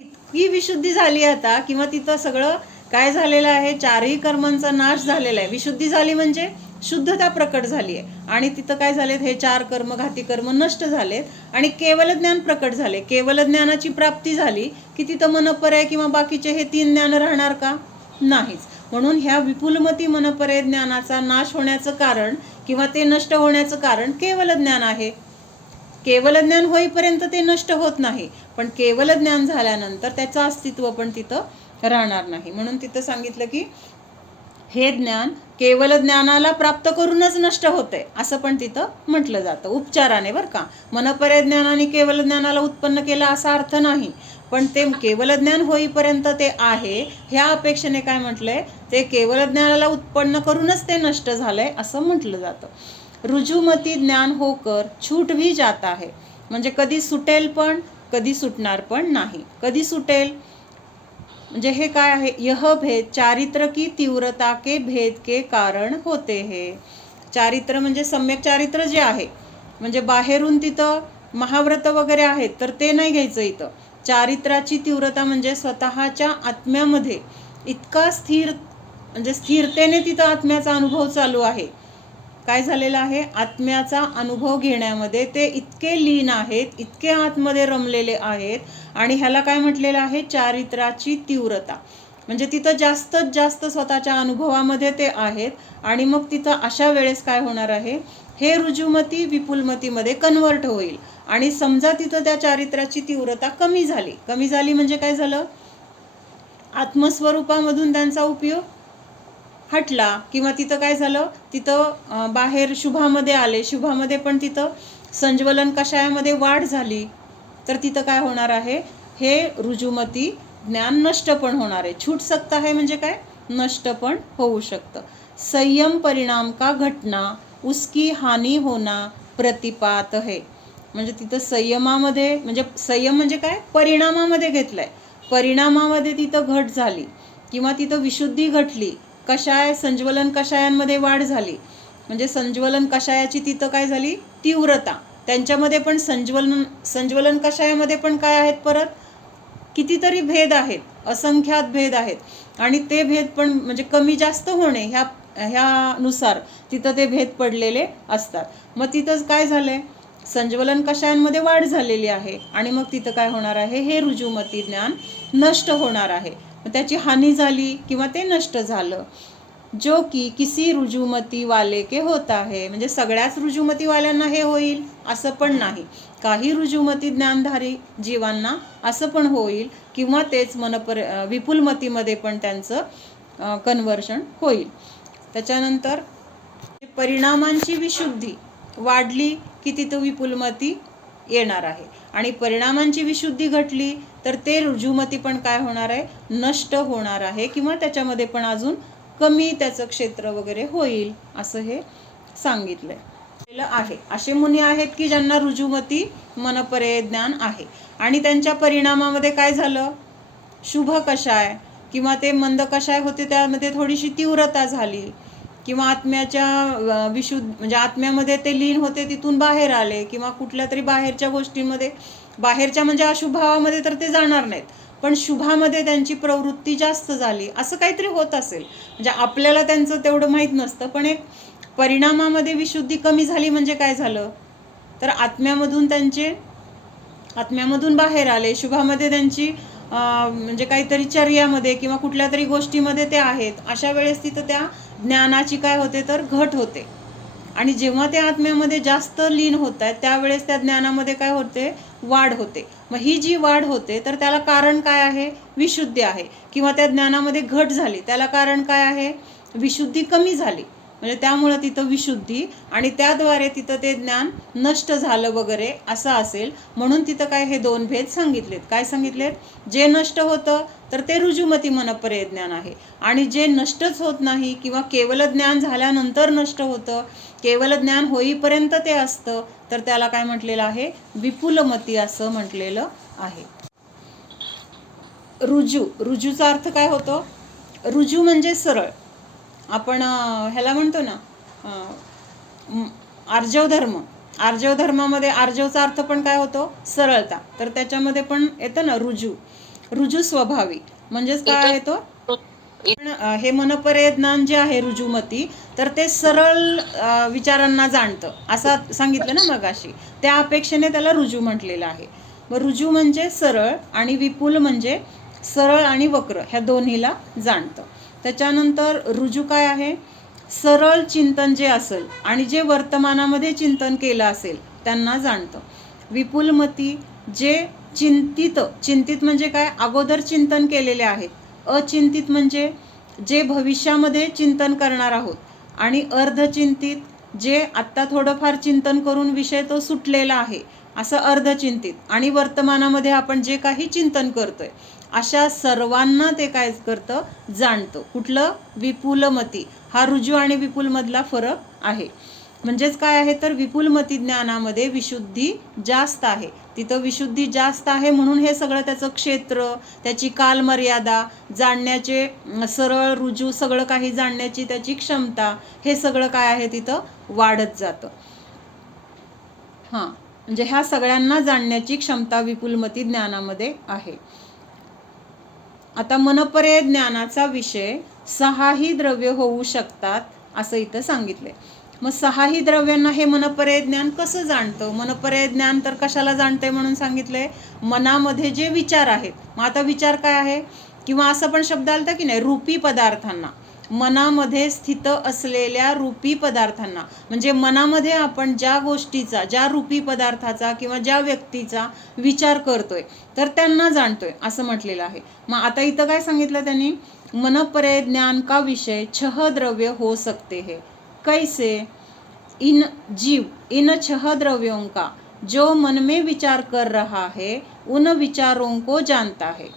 इतकी विशुद्धी झाली आता किंवा तिथं सगळं काय झालेलं आहे, चारही कर्मांचा नाश झालेला आहे. विशुद्धी झाली म्हणजे शुद्धता प्रकट झाली आहे आणि तिथं काय झालेत, हे चार कर्म घाती कर्म नष्ट झालेत आणि केवल ज्ञान प्रकट झाले. केवल ज्ञानाची प्राप्ती झाली की तिथं मनपर्य किंवा बाकीचे हे तीन ज्ञान राहणार का? नाहीच. म्हणून ह्या विपुलमती मनपर्य ज्ञानाचा नाश होण्याचं कारण किंवा ते नष्ट होण्याचं कारण केवल ज्ञान आहे. केवल ज्ञान होईपर्यंत ते नष्ट होत नाही पण केवल ज्ञान झाल्यानंतर त्याचं अस्तित्व पण तिथं राहणार नाही. म्हणून तिथं सांगितलं की हे ज्ञान केवल ज्ञानाला प्राप्त करूनच नष्ट होते असं पण तिथं म्हटलं जातं उपचाराने. बरं का, मनपर्य ज्ञानाने केवल ज्ञानाला उत्पन्न केलं असा अर्थ नाही पण ते केवल ज्ञान होईपर्यंत ते आहे ह्या अपेक्षेने काय म्हटलंय, ते केवल ज्ञानाला उत्पन्न करूनच ते नष्ट झालंय असं म्हटलं जातं. रुजुमती ज्ञान होकर छूट भी जाता है. म्हणजे कधी सुटेल पण कधी सुटणार पण नाही. कधी सुटेल म्हणजे हे काय आहे, यह भेद चारित्र की तीव्रता के भेद के कारण होते है. चारित्र म्हणजे सम्यक चारित्र जे आहे, म्हणजे बाहेरून तिथं महाव्रत वगैरे आहेत तर ते नाही घ्यायचं. इथं चारित्राची तीव्रता म्हणजे स्वतःच्या आत्म्यामध्ये इतका स्थिर, म्हणजे स्थिरतेने तिथं आत्म्याचा अनुभव चालू आहे. काय झालेलं आहे, आत्म्याचा अनुभव घेण्यामध्ये ते इतके लीन आहेत, इतके आतमध्ये रमलेले आहेत. आणि ह्याला काय म्हटलेलं आहे, चारित्राची तीव्रता. म्हणजे तिथं जास्तच जास्त स्वतःच्या अनुभवामध्ये ते आहेत. आणि मग तिथं अशा वेळेस काय होणार आहे, हे रुजुमती विपुलमतीमध्ये कन्वर्ट होईल. आणि समजा तिथं त्या चारित्राची तीव्रता कमी झाली म्हणजे काय झालं, आत्मस्वरूपामधून त्यांचा उपयोग हटला, किंवा तिथं काय झालं, तिथं बाहेर शुभामध्ये आले, शुभामध्ये पण तिथं संज्वलन कषायामध्ये वाढ झाली, तर तिथं काय होणार आहे, हे रुजुमती ज्ञान नष्ट पण होणार आहे. छूट सकता है म्हणजे काय, नष्ट पण होऊ शकतं. संयम परिणाम का घटना उसकी हानी होना प्रतिपात है. म्हणजे तिथं संयमामध्ये, म्हणजे संयम म्हणजे काय, परिणामामध्ये घेतलाय, परिणामामध्ये तिथं घट झाली किंवा तिथं विशुद्धी घटली. कषाय संज्वलन कषायांमध्ये वाढ झाली, म्हणजे संज्वलन कषायाची तिथं काय झाली, तीव्रता. त्यांच्यामध्ये पण संज्वलन कषायामध्ये पण काय आहेत, परत कितीतरी भेद आहेत, असंख्यात भेद आहेत. आणि ते भेद पण म्हणजे कमी जास्त होणे ह्यानुसार तिथं ते भेद पडलेले असतात. मग तिथंच काय झालंय, संज्वलन कषायांमध्ये वाढ झालेली आहे. आणि मग तिथं काय होणार आहे, हे रुजुमती ज्ञान नष्ट होणार आहे. त्याची हानी झाली किंवा ते नष्ट झालं. जो की किसी रुजुमती वाले के होता है. म्हणजे सगळ्याच रुजुमती वाल्यांना हे होईल असं पण नाही. काही रुजुमती ज्ञानधारी जीवांना असं पण होईल, किंवा तेच विपुलमतीमध्ये पण त्यांचं कन्वर्शन होईल. त्याच्यानंतर परिणामांची विशुद्धी वाढली की तिथं विपुलमती येणार आहे. आणि परिणामांची विशुद्धी घटली तर ते रुजुमती पण काय होणार आहे, नष्ट होणार आहे, किंवा त्याच्यामध्ये पण अजून कमी त्याचं क्षेत्र वगैरे होईल, असं हे सांगितलंय आहे. असे मुनी आहेत की ज्यांना रुजुमती मनपर्यय ज्ञान आहे. आणि त्यांच्या परिणामामध्ये काय झालं, शुभ कषाय किंवा ते मंद कषाय होते त्यामध्ये थोडीशी तीव्रता झाली, किंवा आत्म्याच्या म्हणजे आत्म्यामध्ये ते लीन होते, तिथून बाहेर आले, किंवा कुठल्या तरी बाहेरच्या गोष्टींमध्ये, बाहेरच्या म्हणजे अशुभावामध्ये तर ते जाणार नाहीत, पण शुभामध्ये त्यांची प्रवृत्ती जास्त झाली, असं काहीतरी होत असेल. म्हणजे आपल्याला त्यांचं तेवढं माहीत नसतं, पण एक परिणामामध्ये विशुद्धी कमी झाली म्हणजे काय झालं, तर आत्म्यामधून बाहेर आले, शुभामध्ये त्यांची म्हणजे काहीतरी चर्यामध्ये किंवा कुठल्या तरी गोष्टीमध्ये ते आहेत. अशा वेळेस तिथं त्या ज्ञानाची काय होते, तर घट होते. आणि जेव्हा ते आत्म्यामध्ये जास्त लीन होत आहेत त्यावेळेस त्या ज्ञानामध्ये काय होते, वाढ होते. मग ही जी वाढ होते तर त्याला कारण काय आहे, विशुद्धी आहे. किंवा त्या ज्ञानामध्ये घट झाली त्याला कारण काय आहे, विशुद्धी कमी झाली, म्हणजे त्यामुळं तिथं विशुद्धी, आणि त्याद्वारे तिथं ते ज्ञान नष्ट झालं वगैरे असं असेल. म्हणून तिथं काय हे दोन भेद सांगितलेत. काय सांगितलेत, जे नष्ट होतं तर ते रुजुमती मनपर्यय ज्ञान आहे, आणि जे नष्टच होत नाही किंवा केवल ज्ञान झाल्यानंतर नष्ट होतं, केवल ज्ञान होईपर्यंत ते असतं, तर त्याला काय म्हटलेलं आहे, विपुलमती असं म्हटलेलं आहे. रुजूचा अर्थ काय होतो, रुजू म्हणजे सरळ. आपण ह्याला म्हणतो ना आर्जव धर्मामध्ये आर्जवचा अर्थ पण काय होतो, सरळता. तर त्याच्यामध्ये पण येतं ना रुजू स्वभावी, म्हणजेच काय आहे तो, हे मनपर्यय ज्ञान जे आहे रुजुमती, तर ते सरळ विचारांना जाणतं असं सांगितलं ना मगाशी, त्या अपेक्षेने त्याला रुजू म्हटलेलं आहे. मग रुजू म्हणजे सरळ, आणि विपुल म्हणजे सरळ आणि वक्र ह्या दोन्हीला जाणतं. त्याच्यानंतर रुजू काय आहे, सरळ चिंतन जे असेल आणि जे वर्तमानामध्ये चिंतन केलं असेल त्यांना जाणतं. विपुलमती जे चिंतित म्हणजे काय, अगोदर चिंतन केलेले आहेत. अचिंतित म्हणजे जे भविष्यामध्ये चिंतन करणार आहोत. आणि अर्धचिंतित जे आत्ता थोडंफार चिंतन करून विषय तो सुटलेला आहे असं अर्धचिंतित. आणि वर्तमानामध्ये आपण जे काही चिंतन करतोय अशा सर्वांना ते काय करतं, जाणतं. कुठलं, विपुलमती. हा रुजू आणि विपुलमधला फरक आहे. म्हणजेच काय आहे तर विपुलमती ज्ञानामध्ये विशुद्धी जास्त आहे. तिथं विशुद्धी जास्त आहे म्हणून हे सगळं त्याचं क्षेत्र, त्याची कालमर्यादा, जाणण्याचे सरळ रुजू सगळं काही जाणण्याची त्याची क्षमता, हे सगळं काय आहे तिथं वाढत जातं. हां, म्हणजे ह्या सगळ्यांना जाणण्याची क्षमता विपुलमती ज्ञानामध्ये आहे. आता मनपर्यय ज्ञानाचा विषय 6ही द्रव्य होऊ शकतात असं इथं सांगितलंय. मग 6ही द्रव्यांना हे मनपर्यय ज्ञान कसं जाणतं? मनपर्यय ज्ञान तर कशाला जाणतंय म्हणून सांगितलंय? मनामध्ये जे विचार आहेत. मग आता विचार काय आहे? किंवा असं पण शब्द आलता की नाही, रूपी पदार्थांना, मनामध्ये स्थित असलेल्या रूपी पदार्थांना, म्हणजे मनामध्ये आपण ज्या गोष्टीचा, ज्या रूपी पदार्थाचा किंवा ज्या व्यक्तीचा विचार करतोय तर त्यांना जाणतोय असं म्हटलेलं आहे. मग आता इथं काय सांगितलं त्यांनी? मनपर्यय ज्ञान का विषय 6 द्रव्य हो सकते हैं. कैसे? इन जीव इन 6 द्रव्यों का जो मन में विचार कर रहा है उन विचारों को जानता है.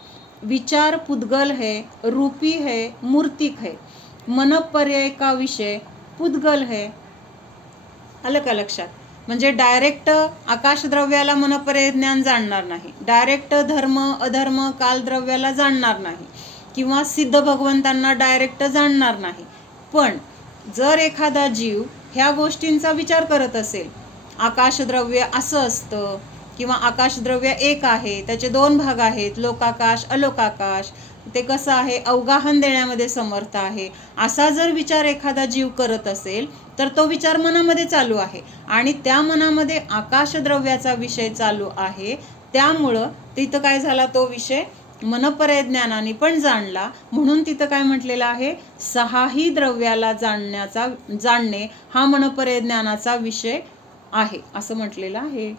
विचार पुद्गल है, रूपी है, मूर्तिक है. मनपर्यय का विषय पुद्गल है. आलं का लक्षात? म्हणजे डायरेक्ट आकाशद्रव्याला मनपर्यय ज्ञान जाणणार नाही, डायरेक्ट धर्म अधर्म कालद्रव्याला जाणणार नाही, किंवा सिद्ध भगवंतांना डायरेक्ट जाणणार नाही. पण जर एखादा जीव ह्या गोष्टींचा विचार करत असेल, आकाशद्रव्य असं असतं किंवा आकाशद्रव्य एक आहे, त्याचे 2 भाग आहेत, लोकाकाश अलोकाकाश, ते कसं आहे, अवगाहन देण्यामध्ये समर्थ आहे, असा जर विचार एखादा जीव करत असेल तर तो विचार मनामध्ये चालू आहे आणि त्या मनामध्ये आकाशद्रव्याचा विषय चालू आहे. त्यामुळं तिथं काय झाला, तो विषय मनपर्यय ज्ञानाने पण जाणला. म्हणून तिथं काय म्हटलेलं आहे, 6ही द्रव्याला जाणणे हा मनपर्यय ज्ञानाचा विषय आहे असं म्हटलेलं आहे.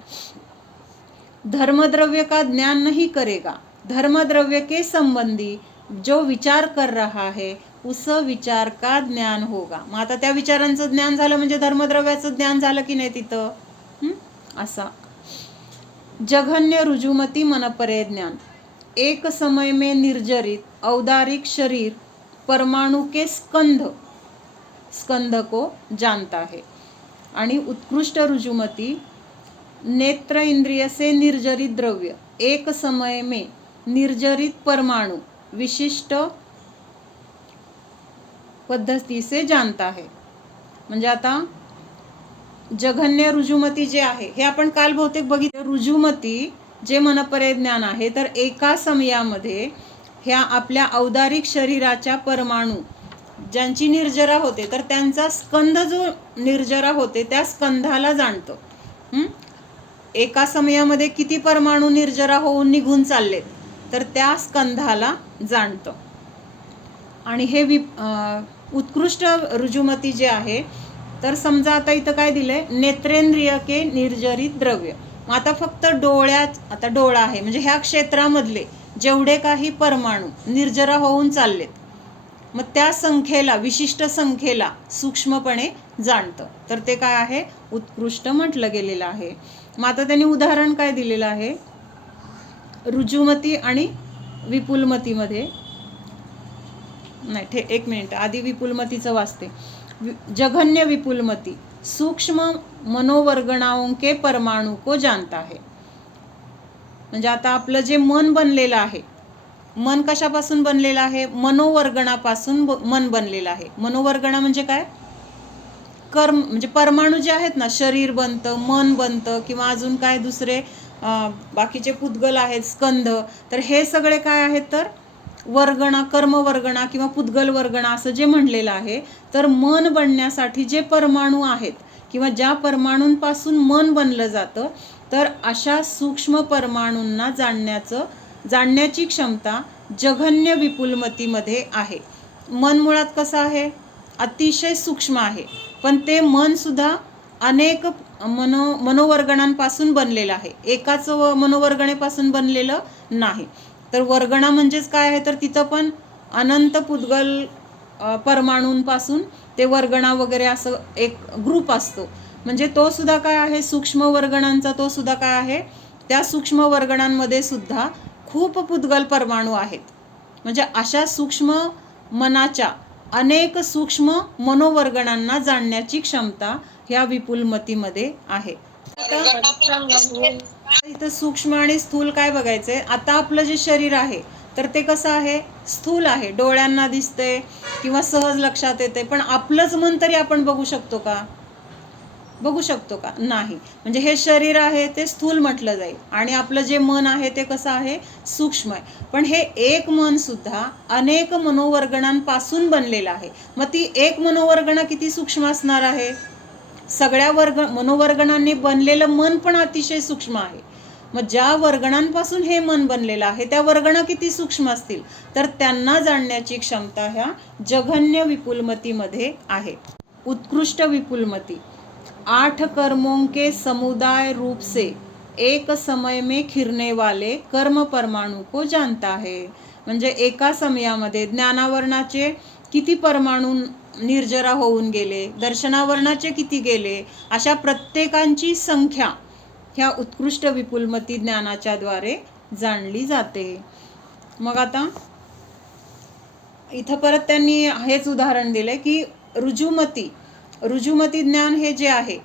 धर्मद्रव्य का ज्ञान नहीं करेगा, धर्मद्रव्य के संबंधी जो विचार कर रहा है उस विचार का ज्ञान होगा. मग आता त्या विचारांचं ज्ञान झालं म्हणजे धर्मद्रव्याचं ज्ञान झालं की नाही तिथं. असा जघन्य रुजुमती मनपर्यय ज्ञान एक समय में निर्जरित औदारिक शरीर परमाणु के स्कंध को जानता है. आणि उत्कृष्ट रुजुमती नेत्र इंद्रिय से निर्जरित द्रव्य एक समय में निर्जरित परमाणु विशिष्ट पद्धती से जानता है. म्हणजे आता जघन्य रुजुमती जे आहे हे आपण काल बहुतेक बघितलं. रुजुमती जे मनपर्यय ज्ञान आहे तर एका समयामध्ये ह्या आपल्या औदारिक शरीराच्या परमाणु ज्यांची निर्जरा होते तर त्यांचा स्कंध जो निर्जरा होते त्या स्कंधाला जाणतो. एका समयामध्ये किती परमाणु निर्जरा होऊन निघून चाललेत तर त्या स्कंधाला जाणतं. आणि हे उत्कृष्ट रुजुमती जे आहे तर समजा आता इथं काय दिलंय, नेत्रेंद्रिय के निर्जरित द्रव्य. मग आता फक्त आता डोळा आहे म्हणजे ह्या क्षेत्रामधले जेवढे काही परमाणु निर्जरा होऊन चाललेत मग त्या संख्येला, विशिष्ट संख्येला सूक्ष्मपणे जाणतं. तर ते काय आहे, उत्कृष्ट म्हटलं गेलेलं आहे. मग आता त्यांनी उदाहरण काय दिलेलं आहे, रुजुमती आणि विपुलमतीमध्ये नाही, एक मिनिट आधी विपुलमतीचं वाचते. जघन्य विपुलमती सूक्ष्म मनोवर्गणाओं के परमाणु को जानता है. म्हणजे आता आपलं जे मन बनलेलं आहे, मन कशापासून बनलेलं आहे, मनोवर्गणापासून मन बनलेलं आहे. मनोवर्गणा म्हणजे काय, कर्म म्हणजे परमाणु जे आहेत ना, शरीर बनतं, मन बनतं किंवा अजून काय दुसरे बाकीचे पुद्गल आहेत, स्कंध, तर हे सगळे काय आहेत तर वर्गणा, कर्मवर्गणा किंवा पुद्गल वर्गणा असं जे म्हणलेलं आहे. तर मन बनण्यासाठी जे परमाणु आहेत किंवा ज्या परमाणूंपासून मन बनलं जातं तर अशा सूक्ष्म परमाणूंना जाणण्याची क्षमता जघन्य विपुलमतीमध्ये आहे. मन मुळात कसं आहे, अतिशय सूक्ष्म आहे, पण ते मन सुद्धा अनेक मनोवर्गणांपासून बनलेलं आहे, एकाच मनोवर्गणेपासून बनलेलं नाही. तर वर्गणा म्हणजेच काय आहे तर तिथं पण अनंत पुद्गल परमाणूंपासून ते वर्गणा वगैरे असं एक ग्रुप असतो. म्हणजे तो सुद्धा काय आहे, सूक्ष्म वर्गणांचा तो सुद्धा काय आहे, त्या सूक्ष्म वर्गणांमध्ये सुद्धा खूप पुद्गल परमाणु आहेत. म्हणजे अशा सूक्ष्म मनाच्या अनेक सूक्ष्म मनोवर्गणांना जाणण्याची क्षमता ह्या विपुलमतीमध्ये आहे. इथं सूक्ष्म आणि स्थूल काय बघायचंय. आता आपलं जे शरीर आहे तर ते कसं आहे, स्थूल आहे, डोळ्यांना दिसते किंवा सहज लक्षात येते. पण आपलंच मन तरी आपण बघू शकतो का? बघू शकतो का? नाही. म्हणजे हे शरीर आहे ते स्थूल म्हटलं जाईल आणि आपलं जे मन आहे ते कसं आहे, सूक्ष्म आहे. पण हे एक मन सुद्धा अनेक मनोवर्गणांपासून बनलेलं आहे. मग ती एक मनोवर्गणा किती सूक्ष्म असणार आहे? सगळ्या मनोवर्गणांनी बनलेलं मन पण अतिशय सूक्ष्म आहे. मग ज्या वर्गणांपासून हे मन बनलेलं आहे त्या वर्गणा किती सूक्ष्म असतील, तर त्यांना जाणण्याची क्षमता ह्या जघन्य विपुलमतीमध्ये आहे. उत्कृष्ट विपुलमती. 8 कर्मों के समुदाय रूप से एक समय में खिरने वाले कर्म परमाणु को जानता है. म्हणजे एका समयामध्ये ज्ञानावरणाचे किती परमाणू निर्जरा होऊन गेले, दर्शनावरणाचे किती गेले, अशा प्रत्येकांची संख्या ह्या उत्कृष्ट विपुलमती ज्ञानाच्या द्वारे जाणली जाते. मग आता इथं परत त्यांनी हेच उदाहरण दिले की रुजुमती ज्ञान हे जे आहे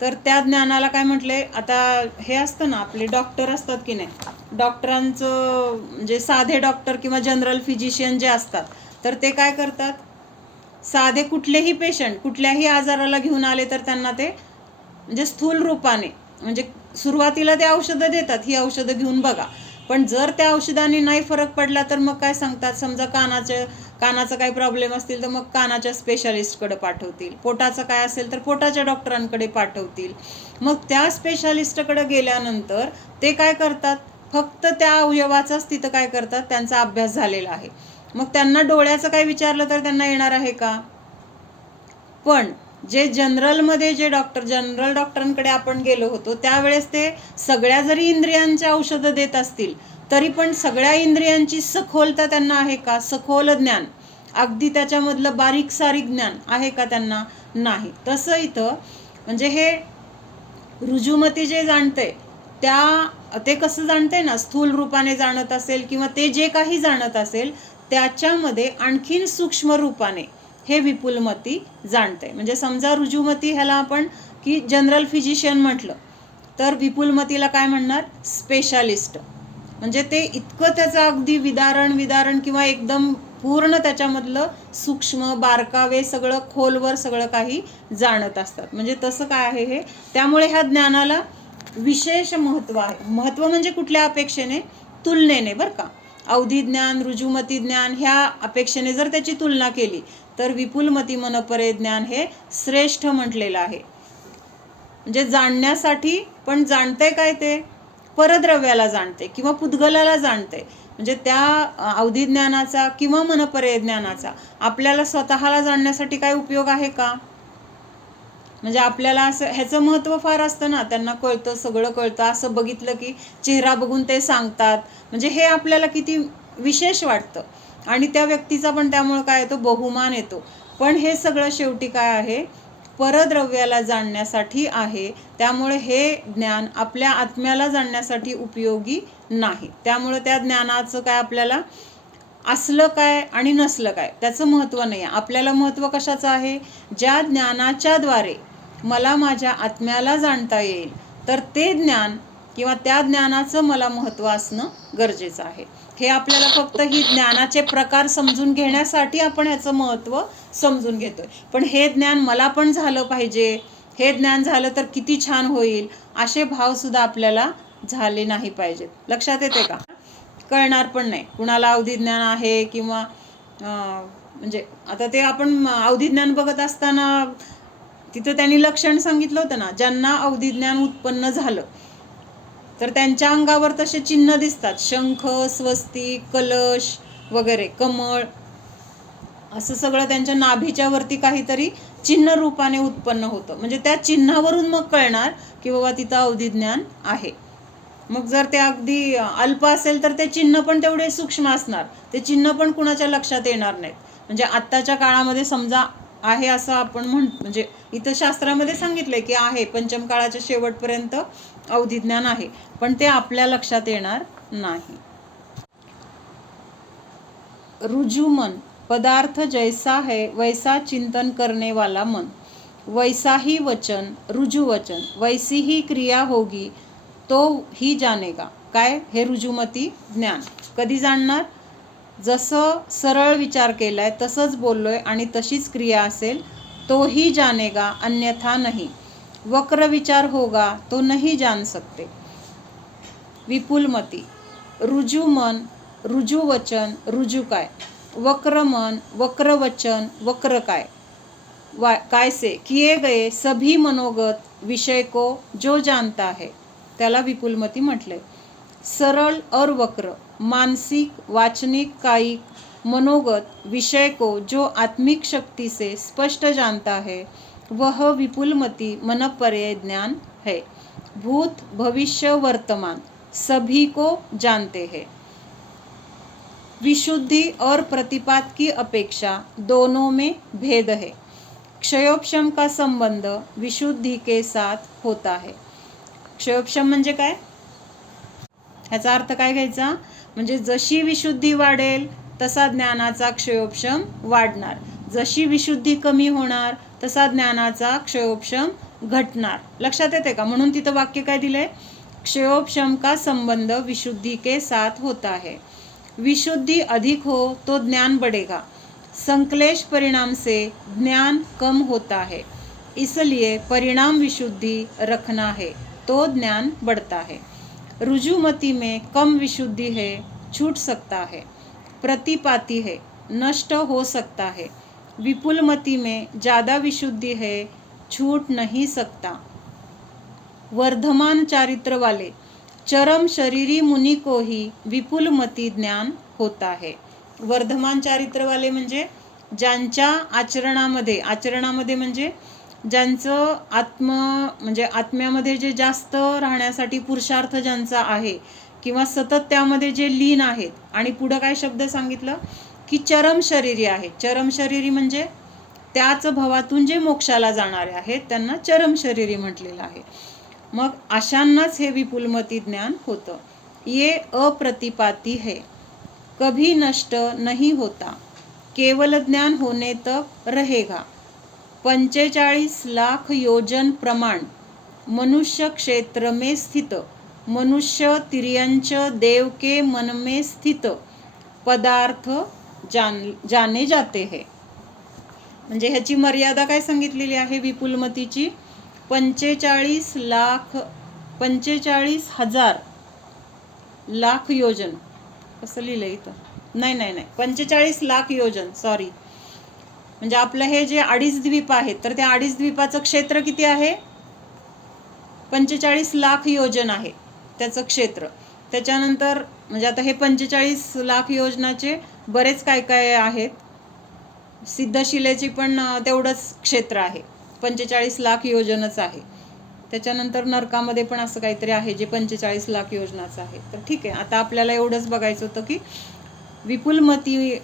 तर त्या ज्ञानाला काय म्हटले. आता हे असतं ना, आपले डॉक्टर असतात की नाही, डॉक्टरांचं म्हणजे साधे डॉक्टर किंवा जनरल फिजिशियन जे असतात तर ते काय करतात, साधे कुठलेही पेशंट कुठल्याही आजाराला घेऊन आले तर त्यांना ते म्हणजे स्थूल रूपाने म्हणजे सुरुवातीला ते औषधं देतात, ही औषधं घेऊन बघा. पण जर त्या औषधाने नाही फरक पडला तर मग काय सांगतात, समजा कानाचा काही प्रॉब्लेम असतील तर मग कानाच्या स्पेशालिस्टकडे पाठवतील, पोटाचं काय असेल तर पोटाच्या डॉक्टरांकडे पाठवतील. मग त्या स्पेशालिस्टकडे गेल्यानंतर ते काय करतात, फक्त त्या अवयवाचाच तिथं काय करतात, त्यांचा अभ्यास झालेला आहे. मग त्यांना डोळ्याचं काय विचारलं तर त्यांना येणार आहे का? पण जे जनरलमध्ये जनरल डॉक्टरांकडे आपण गेलो होतो त्यावेळेस ते सगळ्या जरी इंद्रियांच्या औषधं देत असतील तरी पण सगळ्या इंद्रियांची सखोलता त्यांना आहे का? सखोल ज्ञान, अगदी त्याच्यामधलं बारीक सारीक ज्ञान आहे का त्यांना? नाही. तसं इथं म्हणजे हे रुजुमती जे जाणते ते कसं जाणते ना, स्थूल रूपाने जाणत असेल किंवा ते जे काही जाणत असेल त्याच्यामध्ये आणखीन सूक्ष्म रूपाने हे विपुलमती जाणते. म्हणजे समजा रुजुमती ह्याला आपण की जनरल फिजिशियन म्हटलं तर विपुलमतीला काय म्हणणार, स्पेशालिस्ट. म्हणजे ते इतकं त्याचं अगदी विदारण किंवा एकदम पूर्ण त्याच्यामधलं सूक्ष्म बारकावे सगळं खोलवर सगळं काही जाणत असतात. म्हणजे तसं काय आहे हे. त्यामुळे ह्या ज्ञानाला विशेष महत्त्व आहे. महत्त्व म्हणजे कुठल्या अपेक्षेने, तुलनेने बरं का. अवधी ज्ञान, रुजुमती ज्ञान ह्या अपेक्षेने जर त्याची तुलना केली तर विपुलमती मनपरे ज्ञान हे श्रेष्ठ म्हटलेलं आहे. म्हणजे जाणण्यासाठी पण जाणते काय, ते परद्रव्याला जाणते किंवा पुद्गलाला जाणते. म्हणजे त्या अवधी ज्ञानाचा किंवा मनपरे ज्ञानाचा आपल्याला स्वतःला जाणण्यासाठी काय उपयोग आहे का? म्हणजे आपल्याला असं ह्याचं महत्त्व फार असतं ना, त्यांना कळतं, सगळं कळतं, असं बघितलं की चेहरा बघून ते सांगतात. म्हणजे हे आपल्याला किती विशेष वाटतं आणि त्या व्यक्तीचा पण त्यामुळे काय येतो, बहुमान येतो. पण हे सगळं शेवटी काय आहे, परद्रव्याला जाणण्यासाठी आहे. त्यामुळे हे ज्ञान आपल्या आत्म्याला जाणण्यासाठी उपयोगी नाही. त्यामुळे त्या ज्ञानाचं काय आपल्याला असलं काय आणि नसलं काय त्याचं महत्त्व नाही आहे. आपल्याला महत्त्व कशाचं आहे, ज्या ज्ञानाच्या द्वारे मला माझ्या आत्म्याला जाणता येईल तर ते ज्ञान किंवा त्या ज्ञानाचं मला महत्त्व असणं गरजेचं आहे. हे आपल्याला फक्त ही ज्ञानाचे प्रकार समजून घेण्यासाठी आपण ह्याचं महत्त्व समजून घेतोय. पण हे ज्ञान मला पण झालं पाहिजे, हे ज्ञान झालं तर किती छान होईल, असे भावसुद्धा आपल्याला झाले नाही पाहिजेत. लक्षात येते का? कळणार पण नाही कुणाला अवधी ज्ञान आहे किंवा म्हणजे आता ते आपण अवधी ज्ञान बघत असताना तिथं त्यांनी लक्षण सांगितलं होतं ना, ज्यांना अवधी ज्ञान उत्पन्न झालं तर त्यांच्या अंगावर तसे चिन्ह दिसतात, शंख, स्वस्तिक, कलश वगैरे, कमळ, असं सगळं त्यांच्या नाभीच्या वरती काहीतरी चिन्ह रूपाने उत्पन्न होतं. म्हणजे त्या चिन्हावरून मग कळणार की बाबा तिथं अवधी ज्ञान आहे. मग जर ते अगदी अल्प असेल तर ते चिन्ह पण तेवढे सूक्ष्म असणार, ते चिन्ह पण कुणाच्या लक्षात येणार नाहीत. म्हणजे आत्ताच्या काळामध्ये समजा आहे असं आपण म्हणजे इथं शास्त्रामध्ये सांगितलंय की आहे, पंचम काळाच्या शेवटपर्यंत अवधी ज्ञान आहे, पण ते आपल्या लक्षात येणार नाही. रुजुमन पदार्थ जैसा है वैसा चिंतन करने वाला मन, वैसा ही वचन रुजुवचन, वैसी ही क्रिया होगी तो ही जानेगा. काय हे रुजुमती ज्ञान. कधी जाणणार? जसं सरळ विचार केलाय तसंच बोललोय आणि तशीच क्रिया असेल तो ही जानेगा, अन्यथा नहीं. वक्र विचार होगा तो नहीं जान सकते. विपुलमती. रुजु मन, रुजु वचन, रुजु काय. वक्र मन, वक्र वचन, वक्र काय. काय से किए गए सभी मनोगत विषय को जो जानता है, त्याला विपुलमती म्हटले. सरल और वक्र, मानसिक, वाचनिक, कायिक, मनोगत विषय को जो आत्मिक शक्ति से स्पष्ट जानता है वह विपुलमती मनपर्यय ज्ञान है. भूत भविष्य वर्तमान सभी को जानते हैं. विशुद्धि और प्रतिपात की अपेक्षा दोनों में भेद है. क्षयोपशम का संबंध विशुद्धि के साथ होता है. क्षयोपशम म्हणजे काय? ह्याचा अर्थ काय घ्यायचा? म्हणजे जशी विशुद्धी वाढेल तसा ज्ञानाचा क्षयोपशम वाढणार, जशी विशुद्धी कमी होणार तसा ज्ञानाचा क्षयोपशम घटणार. लक्षात येते का? म्हणून तिथं वाक्य काय दिलंय? क्षयोपशम का संबंध विशुद्धि के साथ होता है. विशुद्धि अधिक हो तो ज्ञान बढ़ेगा, संक्लेश परिणाम से ज्ञान कम होता है, इसलिए परिणाम विशुद्धि रखना है तो ज्ञान बढ़ता है. रुजुमती में कम विशुद्धि है, छूट सकता है. प्रतिपाती है, नष्ट हो सकता है. विपुलमती में ज़्यादा विशुद्धि है, छूट नहीं सकता. वर्धमान चारित्र वाले चरम शरीरी मुनि को ही विपुलमती ज्ञान होता है. वर्धमान चारित्र वाले म्हणजे ज्यांच्या आचरणामध्ये म्हणजे ज्यांचं म्हणजे आत्म्यामध्ये जे जास्त राहण्यासाठी पुरुषार्थ ज्यांचा आहे किंवा सतत त्यामध्ये जे लीन आहेत. आणि पुढं काय शब्द सांगितलं की चरम शरीरी आहे. चरम शरीरी म्हणजे त्याच भवातून जे मोक्षाला जाणारे आहेत त्यांना चरम शरीरी म्हटलेलं आहे. मग अशांनाच हे विपुलमती ज्ञान होतं. ये अप्रतिपाती है, कभी नष्ट नहीं होता, केवल ज्ञान होने तक रहेगा. 45 लाख योजन प्रमाण मनुष्य क्षेत्र में स्थित, मनुष्य तिर्यंच देव के मन में स्थित पदार्थ जाने जाते हैं. म्हणजे ह्याची मर्यादा काय सांगितलेली आहे विपुलमतीची? 45,000 लाख योजन. कसं लिहिलं इथं? नाही 45 लाख योजन, सॉरी. म्हणजे आपलं हे जे 2.5 द्वीप आहेत तर त्या 2.5 द्वीपाचं क्षेत्र किती आहे? 45 लाख योजन आहे त्याचं क्षेत्र. त्याच्यानंतर म्हणजे आता हे 45 लाख योजनाचे बरेच काय काय आहेत. सिद्धशिलेची पण तेवढंच क्षेत्र आहे, 45 लाख योजनच आहे. त्याच्यानंतर नरकामध्ये पण असं काहीतरी आहे जे 45 लाख योजनाचं आहे. तर ठीक आहे, आता आपल्याला एवढंच बघायचं होतं की विपुलमती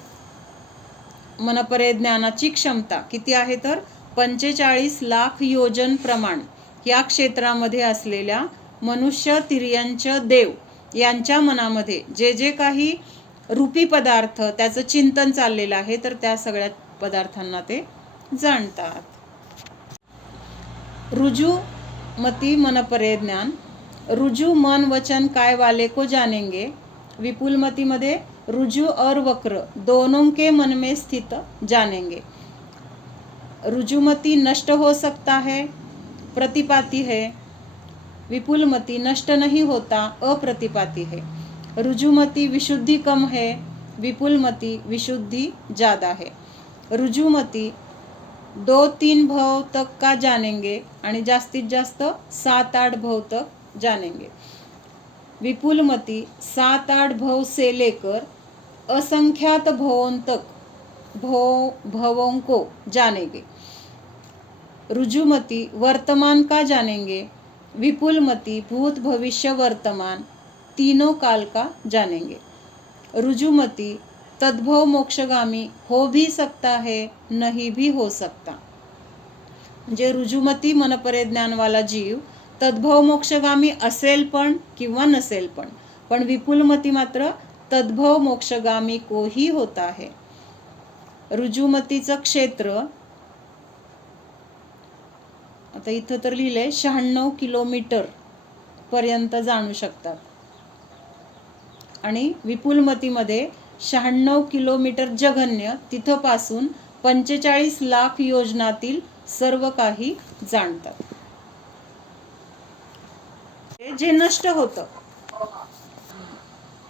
मनपर्यय ज्ञानाची क्षमता किती आहे तर 45 लाख योजन प्रमाण या क्षेत्रामध्ये असलेल्या मनुष्य तिर्यंच देव यांच्या मनामध्ये जे जे काही रूपी पदार्थ त्याचं चिंतन चाललेलं आहे तर त्या सगळ्या पदार्थांना ते जाणतात. रुजुमती मनपर्यय ज्ञान. रुजु मन वचन काय वाले को जानेंगे. विपुलमतीमध्ये रुजु और वक्र दोनों के मन में स्थित जानेंगे. रुजुमती नष्ट हो सकता है, प्रतिपाती है. विपुलमती नष्ट नहीं होता, अप्रतिपाती है. रुजुमती विशुद्धि कम है, विपुलमती विशुद्धि ज़्यादा है. रुजुमती 2-3 भव तक का जानेंगे आणि जास्तीत जास्त 7-8 भव तक जानेंगे. विपुलमती 7-8 भव से लेकर असंख्यात भवों तक भवों को जानेंगे. रुजुमती वर्तमान का जानेंगे, विपुलमती भूत भविष्य वर्तमान तीनों काल का जानेंगे. रुजुमती तद्भव मोक्षगामी हो भी सकता है, नहीं भी हो सकता. म्हणजे रुजुमती मनपर्यय ज्ञानवाला जीव तद्भव मोक्षगामी असेल पण किंवा नसेल पण विपुलमती मात्र तद्भव मोक्षगामी को ही होता है. रुजुमतीचं क्षेत्र, आता इथं तर लिहिलंय 96 किलोमीटर पर्यंत जाणू शकतात, आणि विपुलमतीमध्ये 96 किलोमीटर जघन्य, तिथपासून 45 लाख योजनातील सर्व काही जाणतात. जे नष्ट होतं,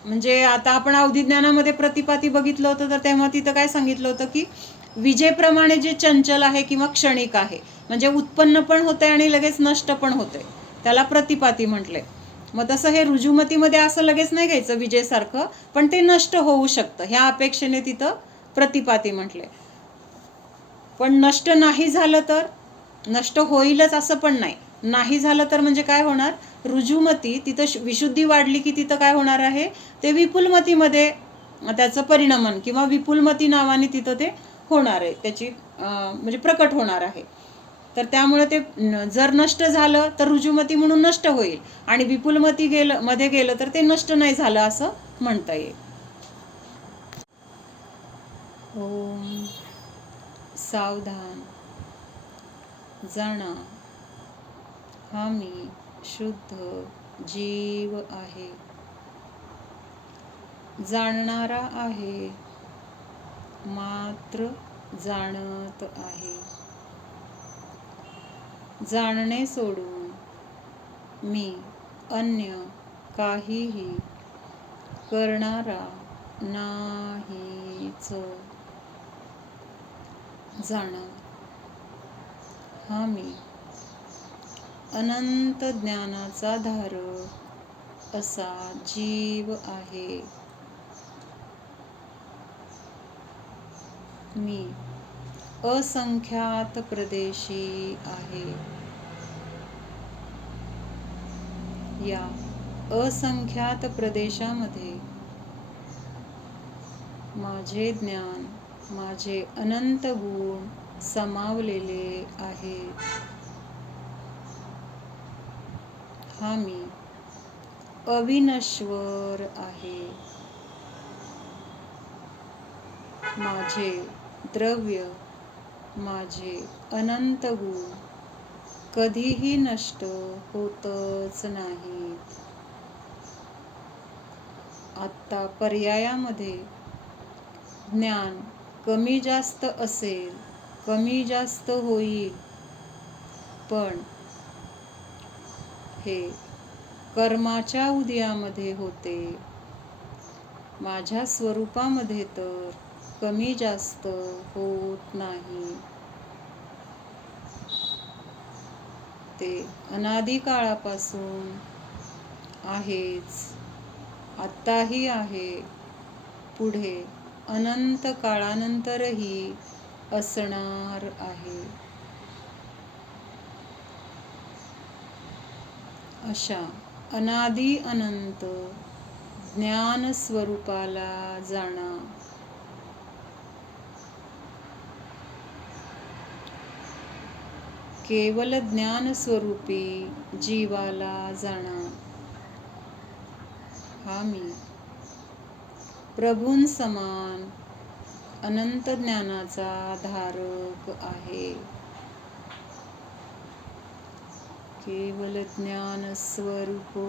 म्हणजे आता आपण अवधिज्ञानामध्ये प्रतिपाती बघितलं होतं, तर तेव्हा तिथं काय सांगितलं होतं की विजेप्रमाणे जे चंचल आहे किंवा क्षणिक आहे, म्हणजे उत्पन्न पण होते आणि लगेच नष्ट पण होते, त्याला प्रतिपाती म्हटले. मग तसं हे रुजुमतीमध्ये असं लगेच नाही घ्यायचं विजेसारखं, पण ते नष्ट होऊ शकतं, ह्या अपेक्षेने तिथं प्रतिपाती म्हटले. पण नष्ट नाही झालं तर, नष्ट होईलच असं पण नाही. नाही झालं तर म्हणजे काय होणार, रुजुमती तिथं विशुद्धी वाढली की तिथं काय होणार आहे, ते विपुलमतीमध्ये त्याचं परिणमन किंवा विपुलमती नावाने तिथं ते होणार आहे, त्याची म्हणजे प्रकट होणार आहे. तर त्यामुळे ते जर नष्ट झालं तर रुजुमती म्हणून नष्ट होईल, आणि विपुलमती मध्ये गेलं तर ते नष्ट नाही झालं असं म्हणता येईल. ओम सावधान, जाणा हा मी शुद्ध जीव आहे, जाणणारा आहे, मात्र जाणत आहे. जाणणे सोडून मी अन्य काहीही करणारा नाहीच. जाणा हा मी अनंत ज्ञानाचा धारक असा जीव आहे. मी असंख्यात प्रदेशी आहे. या असंख्यात प्रदेशामध्ये माझे ज्ञान, माझे अनंत गुण समावलेले आहेत. हा मी अविनश्वर आहे. माझे द्रव्य, माझे अनंत गुण कधीही नष्ट होतच नाहीत. आत्ता पर्यायामध्ये ज्ञान कमी जास्त असेल, कमी जास्त होईल, पण हे कर्माच्या उदयामध्ये होते. माझ्या स्वरूपामध्ये तर कमी जास्त होत नाही. ते अनादी काळापासून आहेच, आत्ताही आहे, पुढे अनंत काळानंतरही असणार आहे. अशा अनादी अनंत ज्ञान स्वरूपाला जाणा. केवल ज्ञान स्वरूपी जीवाला जाणा. हा मी प्रभूंसमान अनंत ज्ञानाचा धारक आहे. केवल ज्ञान स्वरूपो